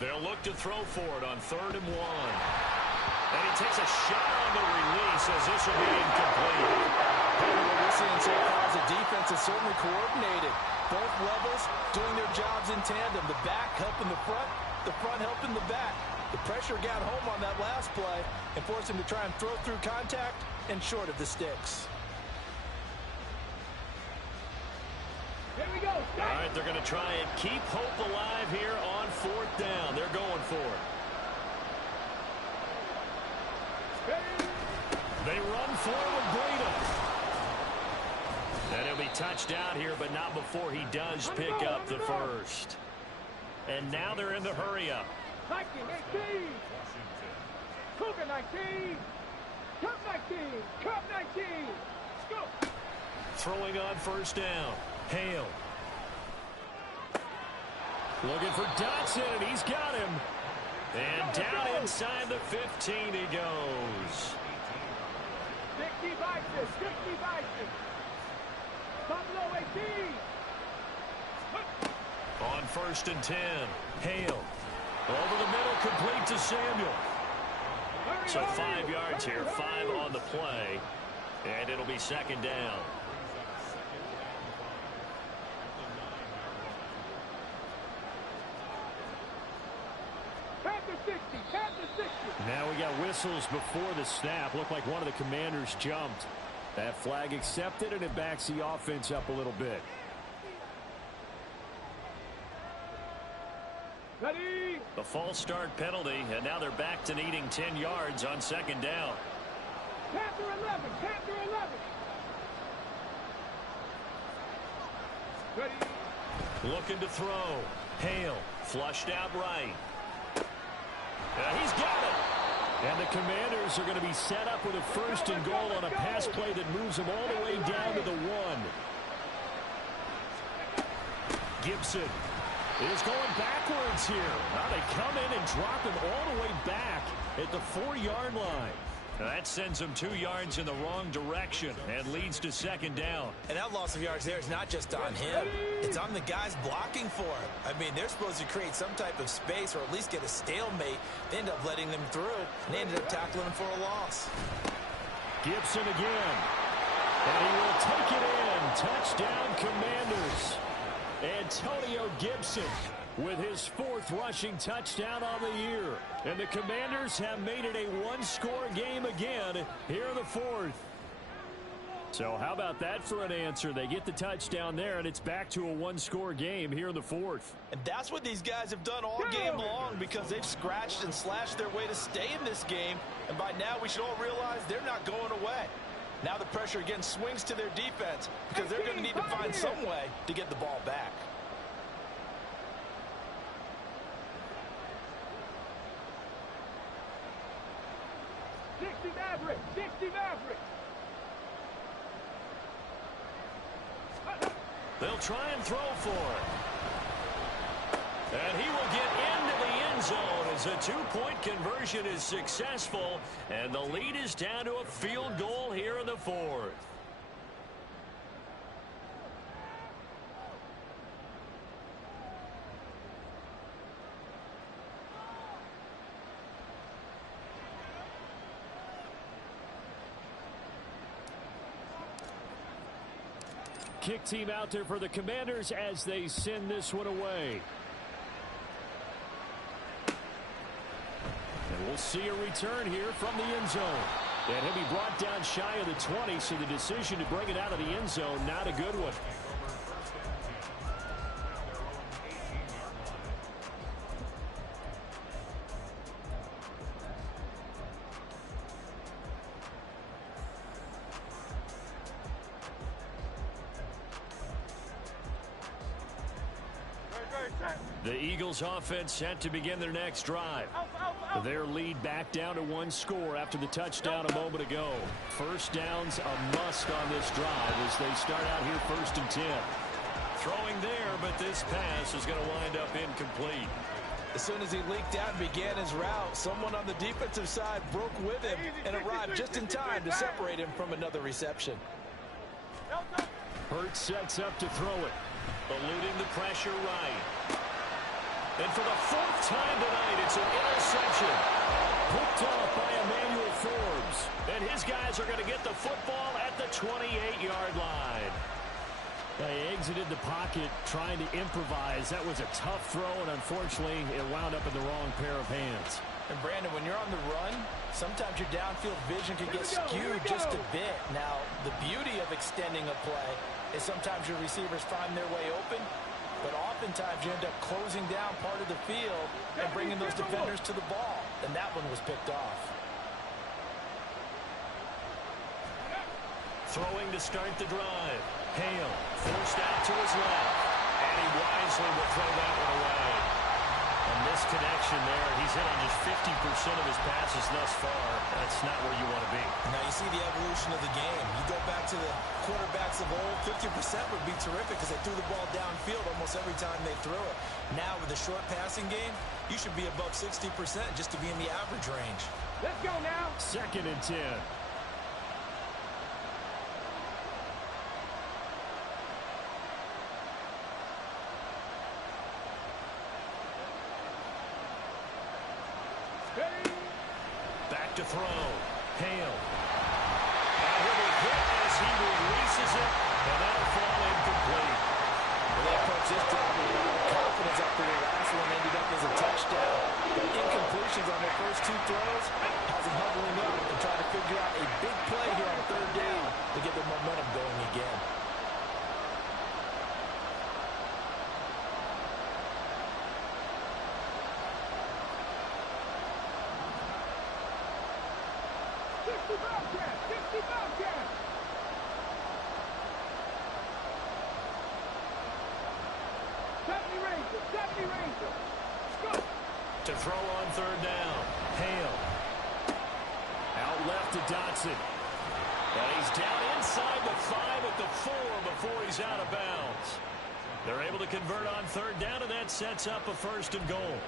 They'll look to throw for it on 3rd and 1. And he takes a shot on the release as this will be incomplete. What we're seeing so far is the defense is certainly coordinated. Both levels doing their jobs in tandem. The back helping the front helping the back. The pressure got home on that last play and forced him to try and throw through contact and short of the sticks. Here we go. All right, they're going to try and keep hope alive here on 4th down. They're going for it. They run forward, Breida. And he'll be touched out here, but not before he does pick up the first. And now they're in the hurry-up. 19, 18. Cougar 19. Cup 19. Cup 19. Let's go. Throwing on 1st down. Hale. Looking for Dotson, and he's got him. And down inside the 15 he goes. 60 Vices. 60 Vices. Buffalo 18. On 1st and 10. Hale. Over the middle, complete to Samuel. So 5 yards here, 5 on the play. And it'll be 2nd down. Panther 60. Panther 60. Now we got whistles before the snap. Looked like one of the Commanders jumped. That flag accepted, and it backs the offense up a little bit. Ready. The false start penalty, and now they're back to needing 10 yards on 2nd down. Panther 11. Panther 11. Ready. Looking to throw. Hale flushed out right. He's got it. And the Commanders are going to be set up with a 1st and goal on a pass play that moves them all the way down to the 1. Gibson is going backwards here. Now they come in and drop him all the way back at the 4-yard line. Now that sends them 2 yards in the wrong direction and leads to 2nd down. And that loss of yards there is not just on him. It's on the guys blocking for him. I mean, they're supposed to create some type of space or at least get a stalemate. They end up letting them through, and they ended up tackling him for a loss. Gibson again. And he will take it in. Touchdown, Commanders. Antonio Gibson with his 4th rushing touchdown on the year. And the Commanders have made it a 1-score game again here in the 4th. So how about that for an answer? They get the touchdown there, and it's back to a 1-score game here in the 4th. And that's what these guys have done all game long because they've scratched and slashed their way to stay in this game. And by now we should all realize they're not going away. Now the pressure again swings to their defense because they're going to need to find some way to get the ball back. Maverick. 60 Maverick. They'll try and throw for it. And he will get into the end zone as a 2-point conversion is successful. And the lead is down to a field goal here in the 4th. Kick team out there for the Commanders as they send this one away. And we'll see a return here from the end zone. And he'll be brought down shy of the 20, so the decision to bring it out of the end zone, not a good one. Very set. The Eagles offense set to begin their next drive. Their lead back down to 1 score after the touchdown a moment ago. First down's a must on this drive as they start out here 1st and 10. Throwing there, but this pass is going to wind up incomplete. As soon as he leaked out and began his route, someone on the defensive side broke with him and arrived just in time to separate him from another reception. Hurts sets up to throw it. Eluding the pressure right. And for the 4th time tonight, it's an interception. Picked off by Emmanuel Forbes. And his guys are going to get the football at the 28-yard line. They exited the pocket trying to improvise. That was a tough throw, and unfortunately, it wound up in the wrong pair of hands. And Brandon, when you're on the run, sometimes your downfield vision can get skewed just a bit. Now, the beauty of extending a play is sometimes your receivers find their way open, but oftentimes you end up closing down part of the field and bringing those defenders to the ball. And that one was picked off. Throwing to start the drive. Hale forced out to his left. And he wisely will throw that one away. A misconnection there. He's hit on just 50% of his passes thus far. That's not where you want to be. Now you see the evolution of the game. You go back to the quarterbacks of old, 50% would be terrific because they threw the ball downfield almost every time they threw it. Now with the short passing game, you should be above 60% just to be in the average range. Let's go now. 2nd and 10. Back to throw. Hale. And he'll be hit as he releases it, and that'll fall incomplete. Well, that coach just dropped a lot of confidence after the last one ended up as a touchdown. But incompletions on their first 2 throws has them huddling up and trying to figure out a big play here on 3rd down to get the momentum going again. To throw on 3rd down. Hale. Out left to Dotson. And he's down inside the 5 at the 4 before he's out of bounds. They're able to convert on 3rd down, and that sets up a 1st and goal.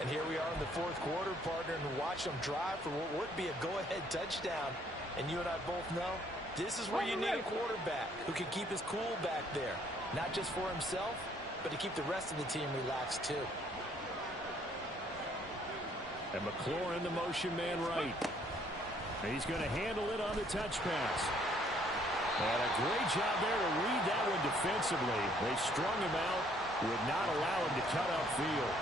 And here we are in the 4th quarter, partner, and watch them drive for what would be a go-ahead touchdown. And you and I both know this is where you need a quarterback who can keep his cool back there. Not just for himself, but to keep the rest of the team relaxed too. And McLaurin, the motion man right. He's going to handle it on the touch pass. And a great job there to read that one defensively. They strung him out, would not allow him to cut upfield.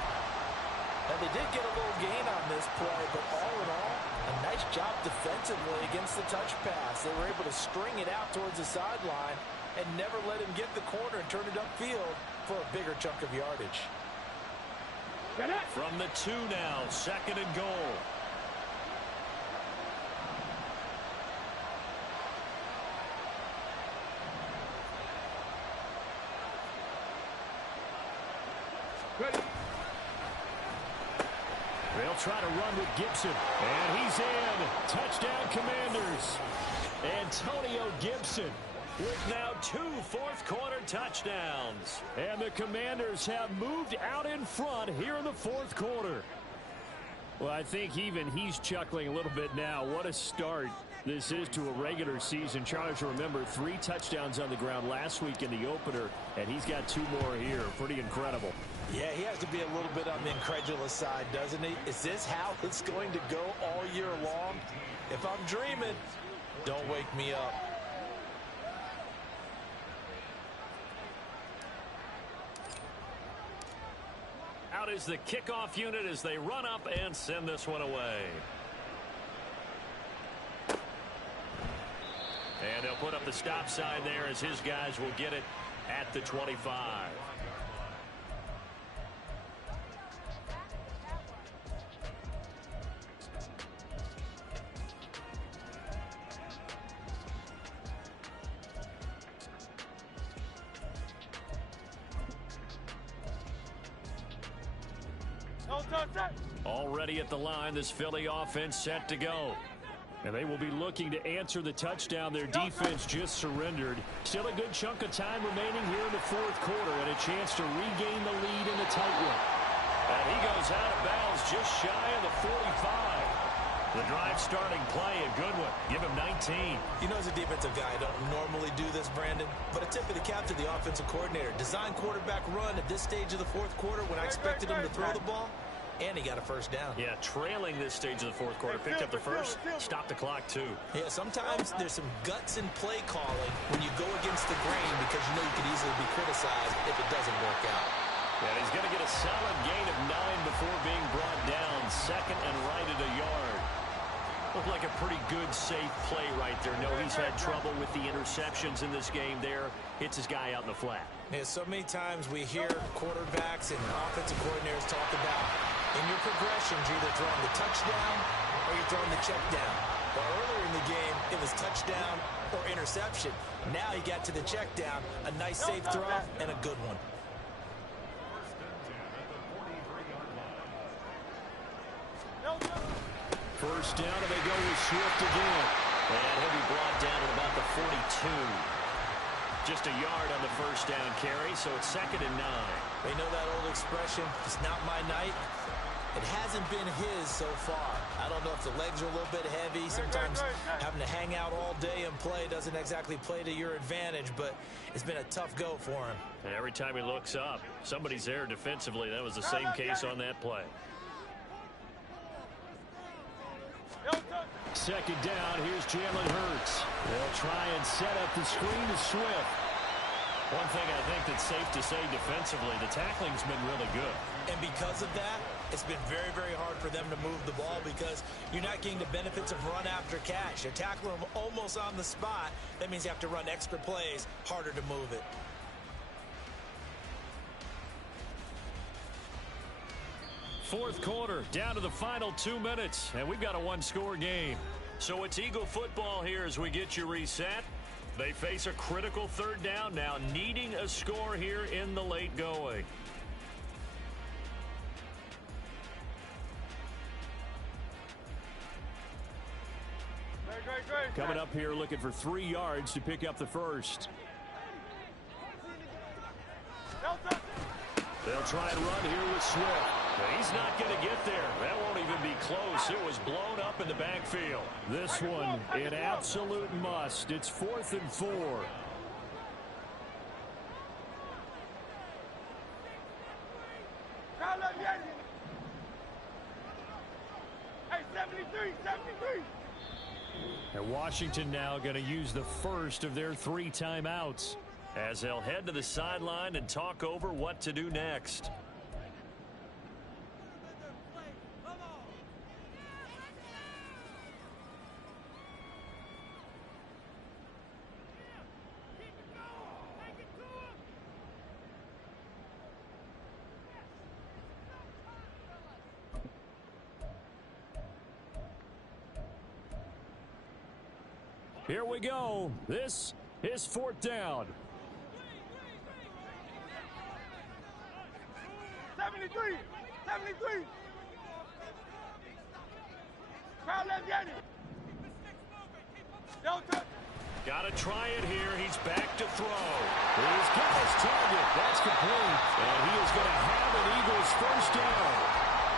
And they did get a little gain on this play, but all in all, a nice job defensively against the touch pass. They were able to string it out towards the sideline and never let him get the corner and turn it upfield for a bigger chunk of yardage. From the 2 now, 2nd and goal. They'll try to run with Gibson. And he's in. Touchdown, Commanders. Antonio Gibson with now 2 fourth-quarter touchdowns. And the Commanders have moved out in front here in the 4th quarter. Well, I think even he's chuckling a little bit now. What a start this is to a regular season. Charles, remember, 3 touchdowns on the ground last week in the opener, and he's got 2 more here. Pretty incredible. Yeah, he has to be a little bit on the incredulous side, doesn't he? Is this how it's going to go all year long? If I'm dreaming, don't wake me up. Out is the kickoff unit as they run up and send this one away. And they'll put up the stop sign there as his guys will get it at the 25. Already at the line, this Philly offense set to go. And they will be looking to answer the touchdown their defense just surrendered. Still a good chunk of time remaining here in the fourth quarter and a chance to regain the lead in the tight one. And he goes out of bounds just shy of the 45. The drive starting play, a good one. Give him 19. You know, as a defensive guy, I don't normally do this, Brandon, but a tip of the cap to the offensive coordinator. Design quarterback run at this stage of the fourth quarter when I expected him to throw the ball, and he got a first down. Yeah, trailing this stage of the fourth quarter. Picked up the first, stopped the clock, too. Yeah, sometimes there's some guts in play calling when you go against the grain because you know you could easily be criticized if it doesn't work out. And he's going to get a solid gain of 9 before being brought down. Second and right at a yard. Looked like a pretty good, safe play right there. No, he's had trouble with the interceptions in this game there. Hits his guy out in the flat. Yeah, so many times we hear quarterbacks and offensive coordinators talk about in your progressions, you're either throwing the touchdown or you're throwing the check down. Well, earlier in the game, it was touchdown or interception. Now he got to the check down, a nice safe throw, and a good one. First down, and they go with Swift again. And he'll be brought down at about the 42. Just a yard on the first down carry, so it's 2nd and 9. They know that old expression, it's not my night. It hasn't been his so far. I don't know if the legs are a little bit heavy. Sometimes having to hang out all day and play doesn't exactly play to your advantage, but it's been a tough go for him. And every time he looks up, somebody's there defensively. That was the same case on that play. Second down, here's Jalen Hurts. They'll try and set up the screen to Swift. One thing I think that's safe to say defensively, the tackling's been really good. And because of that, it's been very, very hard for them to move the ball because you're not getting the benefits of run after catch. You're tackling them almost on the spot. That means you have to run extra plays, harder to move it. Fourth quarter, down to the final 2 minutes, and we've got a one-score game. So it's Eagle football here as we get you reset. They face a critical third down now, needing a score here in the late going. Coming up here looking for 3 yards to pick up the first. They'll try and run here with Swift. He's not going to get there. That won't even be close. It was blown up in the backfield. This one, an absolute must. It's 4th and 4. Hey, 73. And Washington now going to use the first of their 3 timeouts as they'll head to the sideline and talk over what to do next. Here we go. This is 4th down. 73. Crowd, let's get it. Got to try it here. He's back to throw. He's got his target. That's complete. And he is going to have an Eagles first down.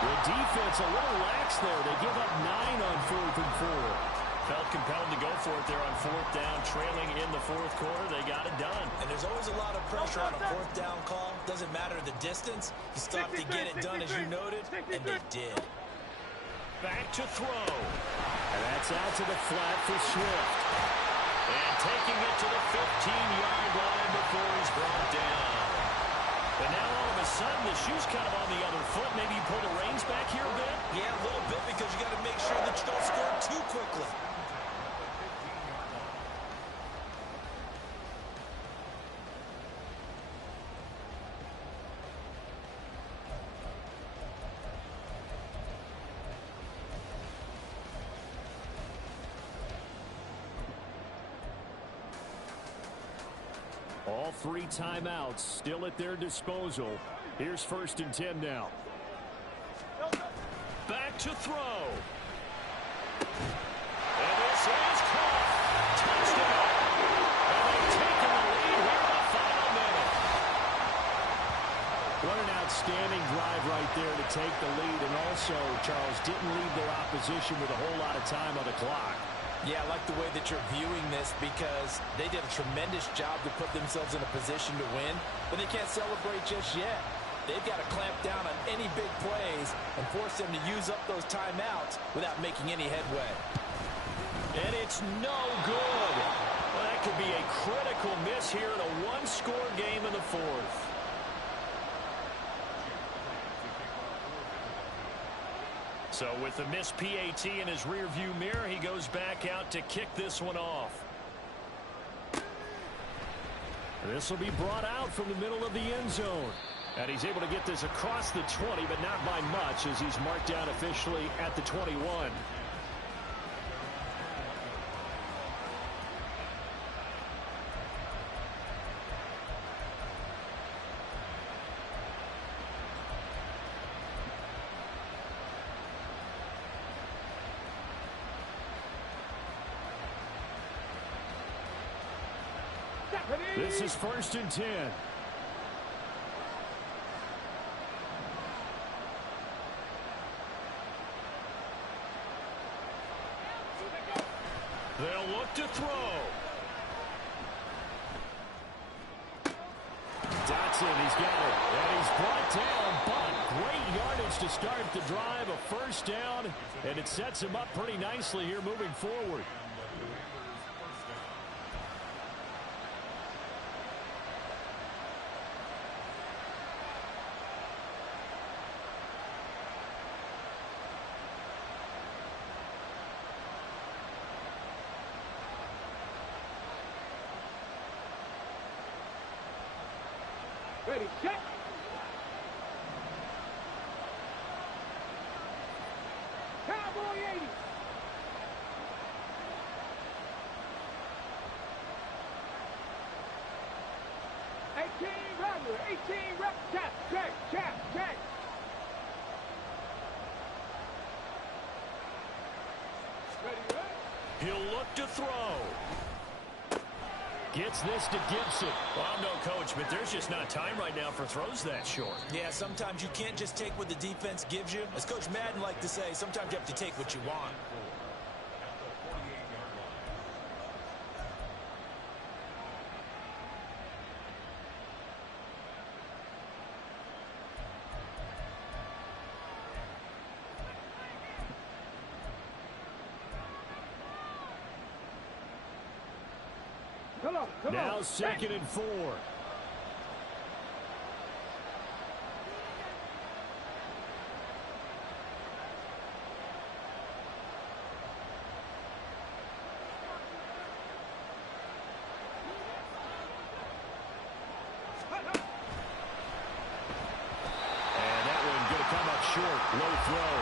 The defense a little lax there. They give up 9 on 4th and 4. Felt compelled to go for it there on 4th down, trailing in the 4th quarter. They got it done. And there's always a lot of pressure on a 4th down call. Doesn't matter the distance. You stop to get it done, as you noted, and they did. Back to throw. And that's out to the flat for Swift. And taking it to the 15-yard line before he's brought down. And now all of a sudden the shoe's kind of on the other foot. Maybe you pull the reins back here a bit? Yeah, a little bit because you got to make sure that you don't score too quickly. All 3 timeouts still at their disposal. Here's 1st and 10 now. to throw. And this is caught. Touchdown. And they've taken the lead here in the final minute. What an outstanding drive right there to take the lead. And also, Charles, didn't leave their opposition with a whole lot of time on the clock. Yeah, I like the way that you're viewing this because they did a tremendous job to put themselves in a position to win, but they can't celebrate just yet. They've got to clamp down on any big plays and force them to use up those timeouts without making any headway. And it's no good. Well, that could be a critical miss here in a one-score game in the fourth. So with the missed PAT in his rearview mirror, he goes back out to kick this one off. This will be brought out from the middle of the end zone. And he's able to get this across the 20, but not by much as he's marked down officially at the 21. This is 1st and 10. They'll look to throw. Dotson, he's got it. And he's brought down, but great yardage to start the drive. A first down, and it sets him up pretty nicely here moving forward. Ready, check. Cowboy 80. Regular, 18 rep, check. Ready. He'll look to throw. Gets this to Gibson. Well, I'm no coach, but there's just not time right now for throws that short. Yeah, sometimes you can't just take what the defense gives you. As Coach Madden liked to say, sometimes you have to take what you want. Come now on. 2nd and 4. And that one going to come up short. Low throw.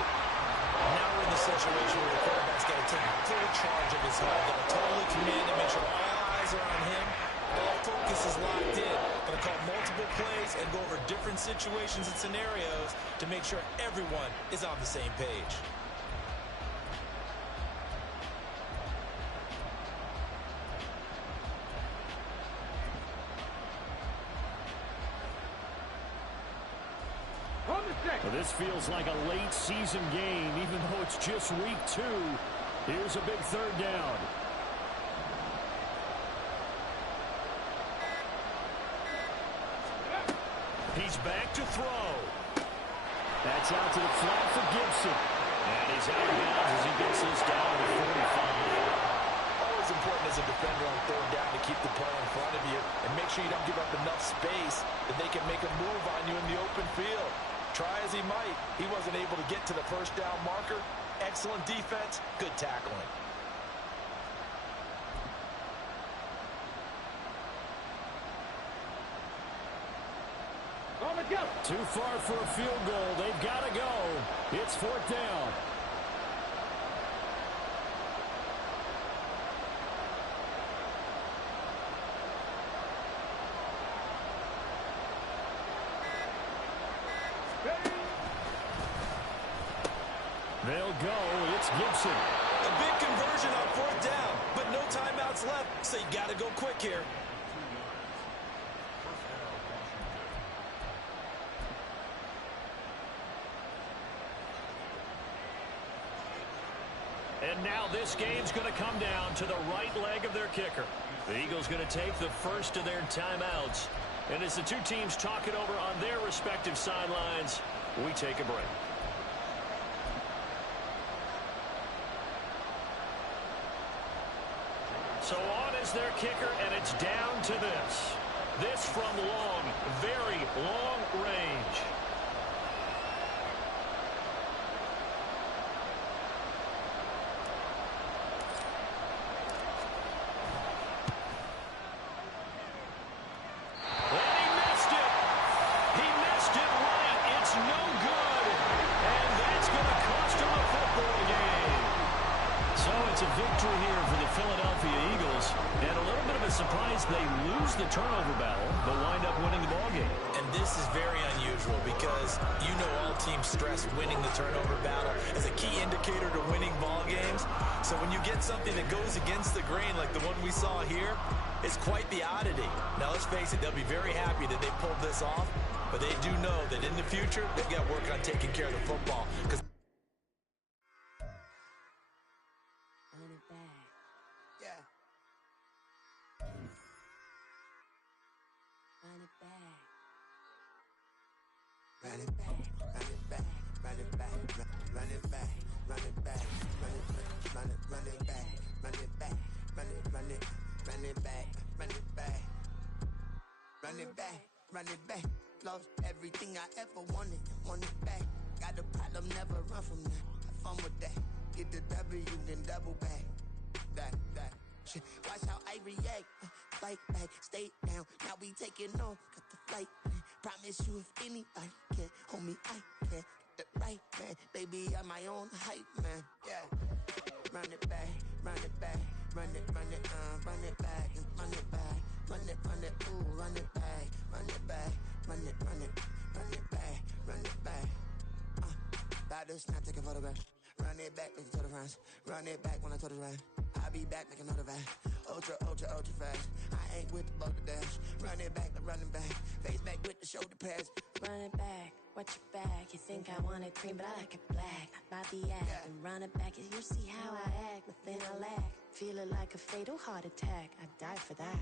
Now we're in the situation where the quarterback's got to take full charge of his head. Got to totally command and make sure all eyes are on him. All focus is locked in. Going to call multiple plays and go over different situations and scenarios to make sure everyone is on the same page. Well, this feels like a late season game, even though it's just week 2. Here's a big 3rd down. He's back to throw. That's out to the flat for Gibson. And he's out of bounds as he gets this down to 45. Always important as a defender on 3rd down to keep the play in front of you and make sure you don't give up enough space that they can make a move on you in the open field. Try as he might, he wasn't able to get to the 1st down marker. Excellent defense, good tackling. Too far for a field goal. They've got to go. It's 4th down. go. It's Gibson. A big conversion on 4th down, but no timeouts left, so you got to go quick here. And now this game's going to come down to the right leg of their kicker. The Eagles going to take the first of their timeouts. And as the two teams talk it over on their respective sidelines, we take a break. So on is their kicker, and it's down to this. This from long, very long range. Victory here for the Philadelphia Eagles, and a little bit of a surprise they lose the turnover battle, but wind up winning the ballgame. And this is very unusual because you know all teams stress winning the turnover battle as a key indicator to winning ball games. So when you get something that goes against the grain like the one we saw here, it's quite the oddity. Now let's face it, they'll be very happy that they pulled this off, but they do know that in the future they've got to work on taking care of the football. Run it back, run it back, run it back, run it back, run it back, run it, run it, run it back, run it back, run it, run it, run it back, run it back, run it back, run it back. Lost everything I ever wanted, want it back. Got a problem, never run from that. Have fun with that. Get the W, then double back. That. Shit. Watch how I react. Fight back, stay down. Now we taking off, got the flight. Promise you if anybody can, homie, I can. Get the right man, baby, I'm my own hype man. Yeah. Run it back, run it back, run it, run it, run it back, and run it back, run it, ooh, run it back, run it back, run it, run it, run it back, run it back. About to snap, take a photograph. Run it back, make it to the runs. Run it back when I told it right. I'll be back, make another back. Ultra, ultra, ultra fast. I ain't with the boat to dash. Run it back, I'm running back. Face back with the shoulder pads. Run it back, watch your back. You think I want it cream, but I like it black. About the act, yeah. And run it back. You see how I act, nothing I lack. Feeling like a fatal heart attack. I'd die for that.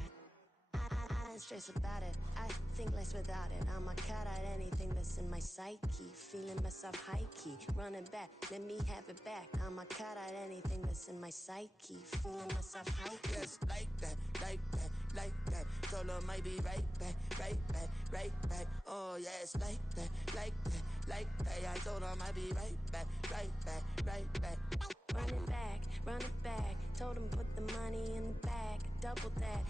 I don't stress about it. I think less without it. I'ma cut out anything that's in my psyche. Feeling myself high key. Running back, let me have it back. I'ma cut out anything that's in my psyche. Feeling myself high key. Yes, like that, like that, like that. Solo might be right back, right back, right back. Oh yes, like that, like that, like that. I told her I might be right back, right back, right back. Run it back, run it back. Told him put the money in the bag. Double that.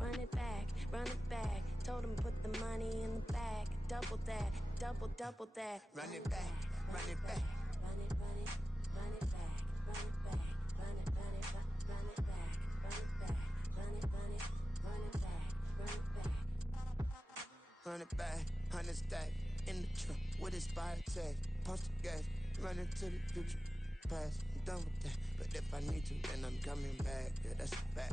Run it back, run it back. Told him put the money in the bag. Double that, double that. Run it back, run it back. Run it, run it, run it back. Run it back, run it, run it, run it back. Run it back, run it, run it, run it back. Run it back. Run it back, 100 stack in the trunk with expired tag. Punch the gas, run into the future. Past, I'm done with that. But if I need to, then I'm coming back. Yeah, that's a fact.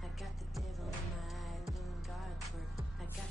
I got the devil in my eye, doing God's work. I got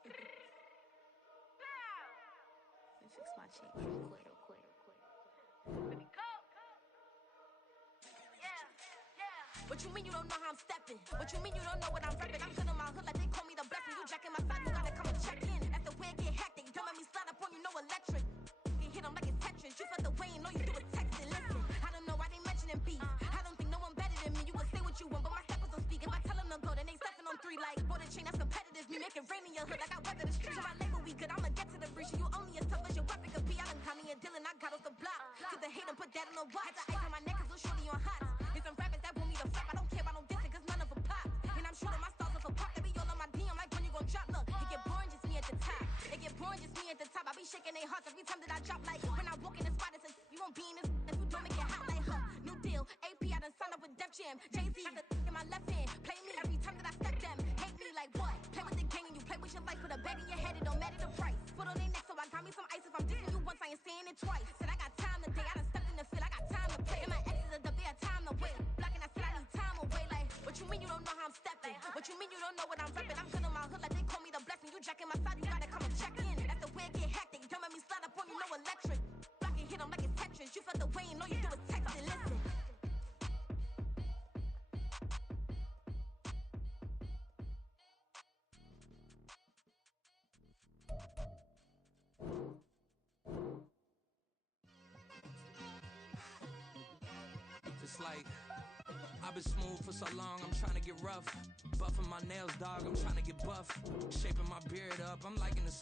Fix my cheek real quick. What you mean you don't know how I'm stepping? What you mean you don't know what I'm repping? I'm good in my hood like they call me the blessing. You jacking my side, you gotta come and check in. As the way get hectic, don't make me slide up on you, no electric. You hit them like it's Tetris. You felt the way and all you do is text it. Listen, I don't know why they mentioning beef. I don't think no one better than me. You can say what you want, but my steppers don't speak. If I tell them to go, then they stepping on 3 like border chain. That's competitive. Me making rain in your hood like I weather the street. So my label we good. I'ma get to the breach. You only as tough as your weapon could be. I done caught me a Dylan. I got off the block. Cause the hate and put that on the watch. Had the ice on my neck cause little shorty on hot. There's some rappers that want me to flap. I don't care about no dissing cause none of them pop. And I'm shooting my stars off a pop. They be all on my DM like when you gon' drop. Look, it get boring just me at the top. It get boring just me at the top. I be shaking their hearts every time that I drop. Like when I walk in the spot, it says you won't be in this if you don't make it hot like her. New deal, AP I done signed up with Def Jam. Jay-Z in my left hand. Play me every time that I step them. Hate me like what? Play with the gang and you play with your life. Put a bag in your head, it don't matter the price. Put on their neck so I got me some ice. If I'm dissing you once, I ain't saying it twice. Said I got time today, I done stepped in the field, I got time to play. And my exes are the bare time to wait. Blocking, I said I need time away. Like, what you mean you don't know how I'm stepping? What you mean you don't know what I'm repping? I'm good in my hood like they call me the blessing. You jacking my side, you gotta come and check in. That's the way it get hectic. Don't make me slide up on you, no electric. Blocking, hit them like it's Tetris. You felt the way and all you do is text it. Listen. It's like I've been smooth for so long, I'm trying to get rough. Buffing my nails, dog, I'm trying to get buff. Shaping my beard up, I'm liking the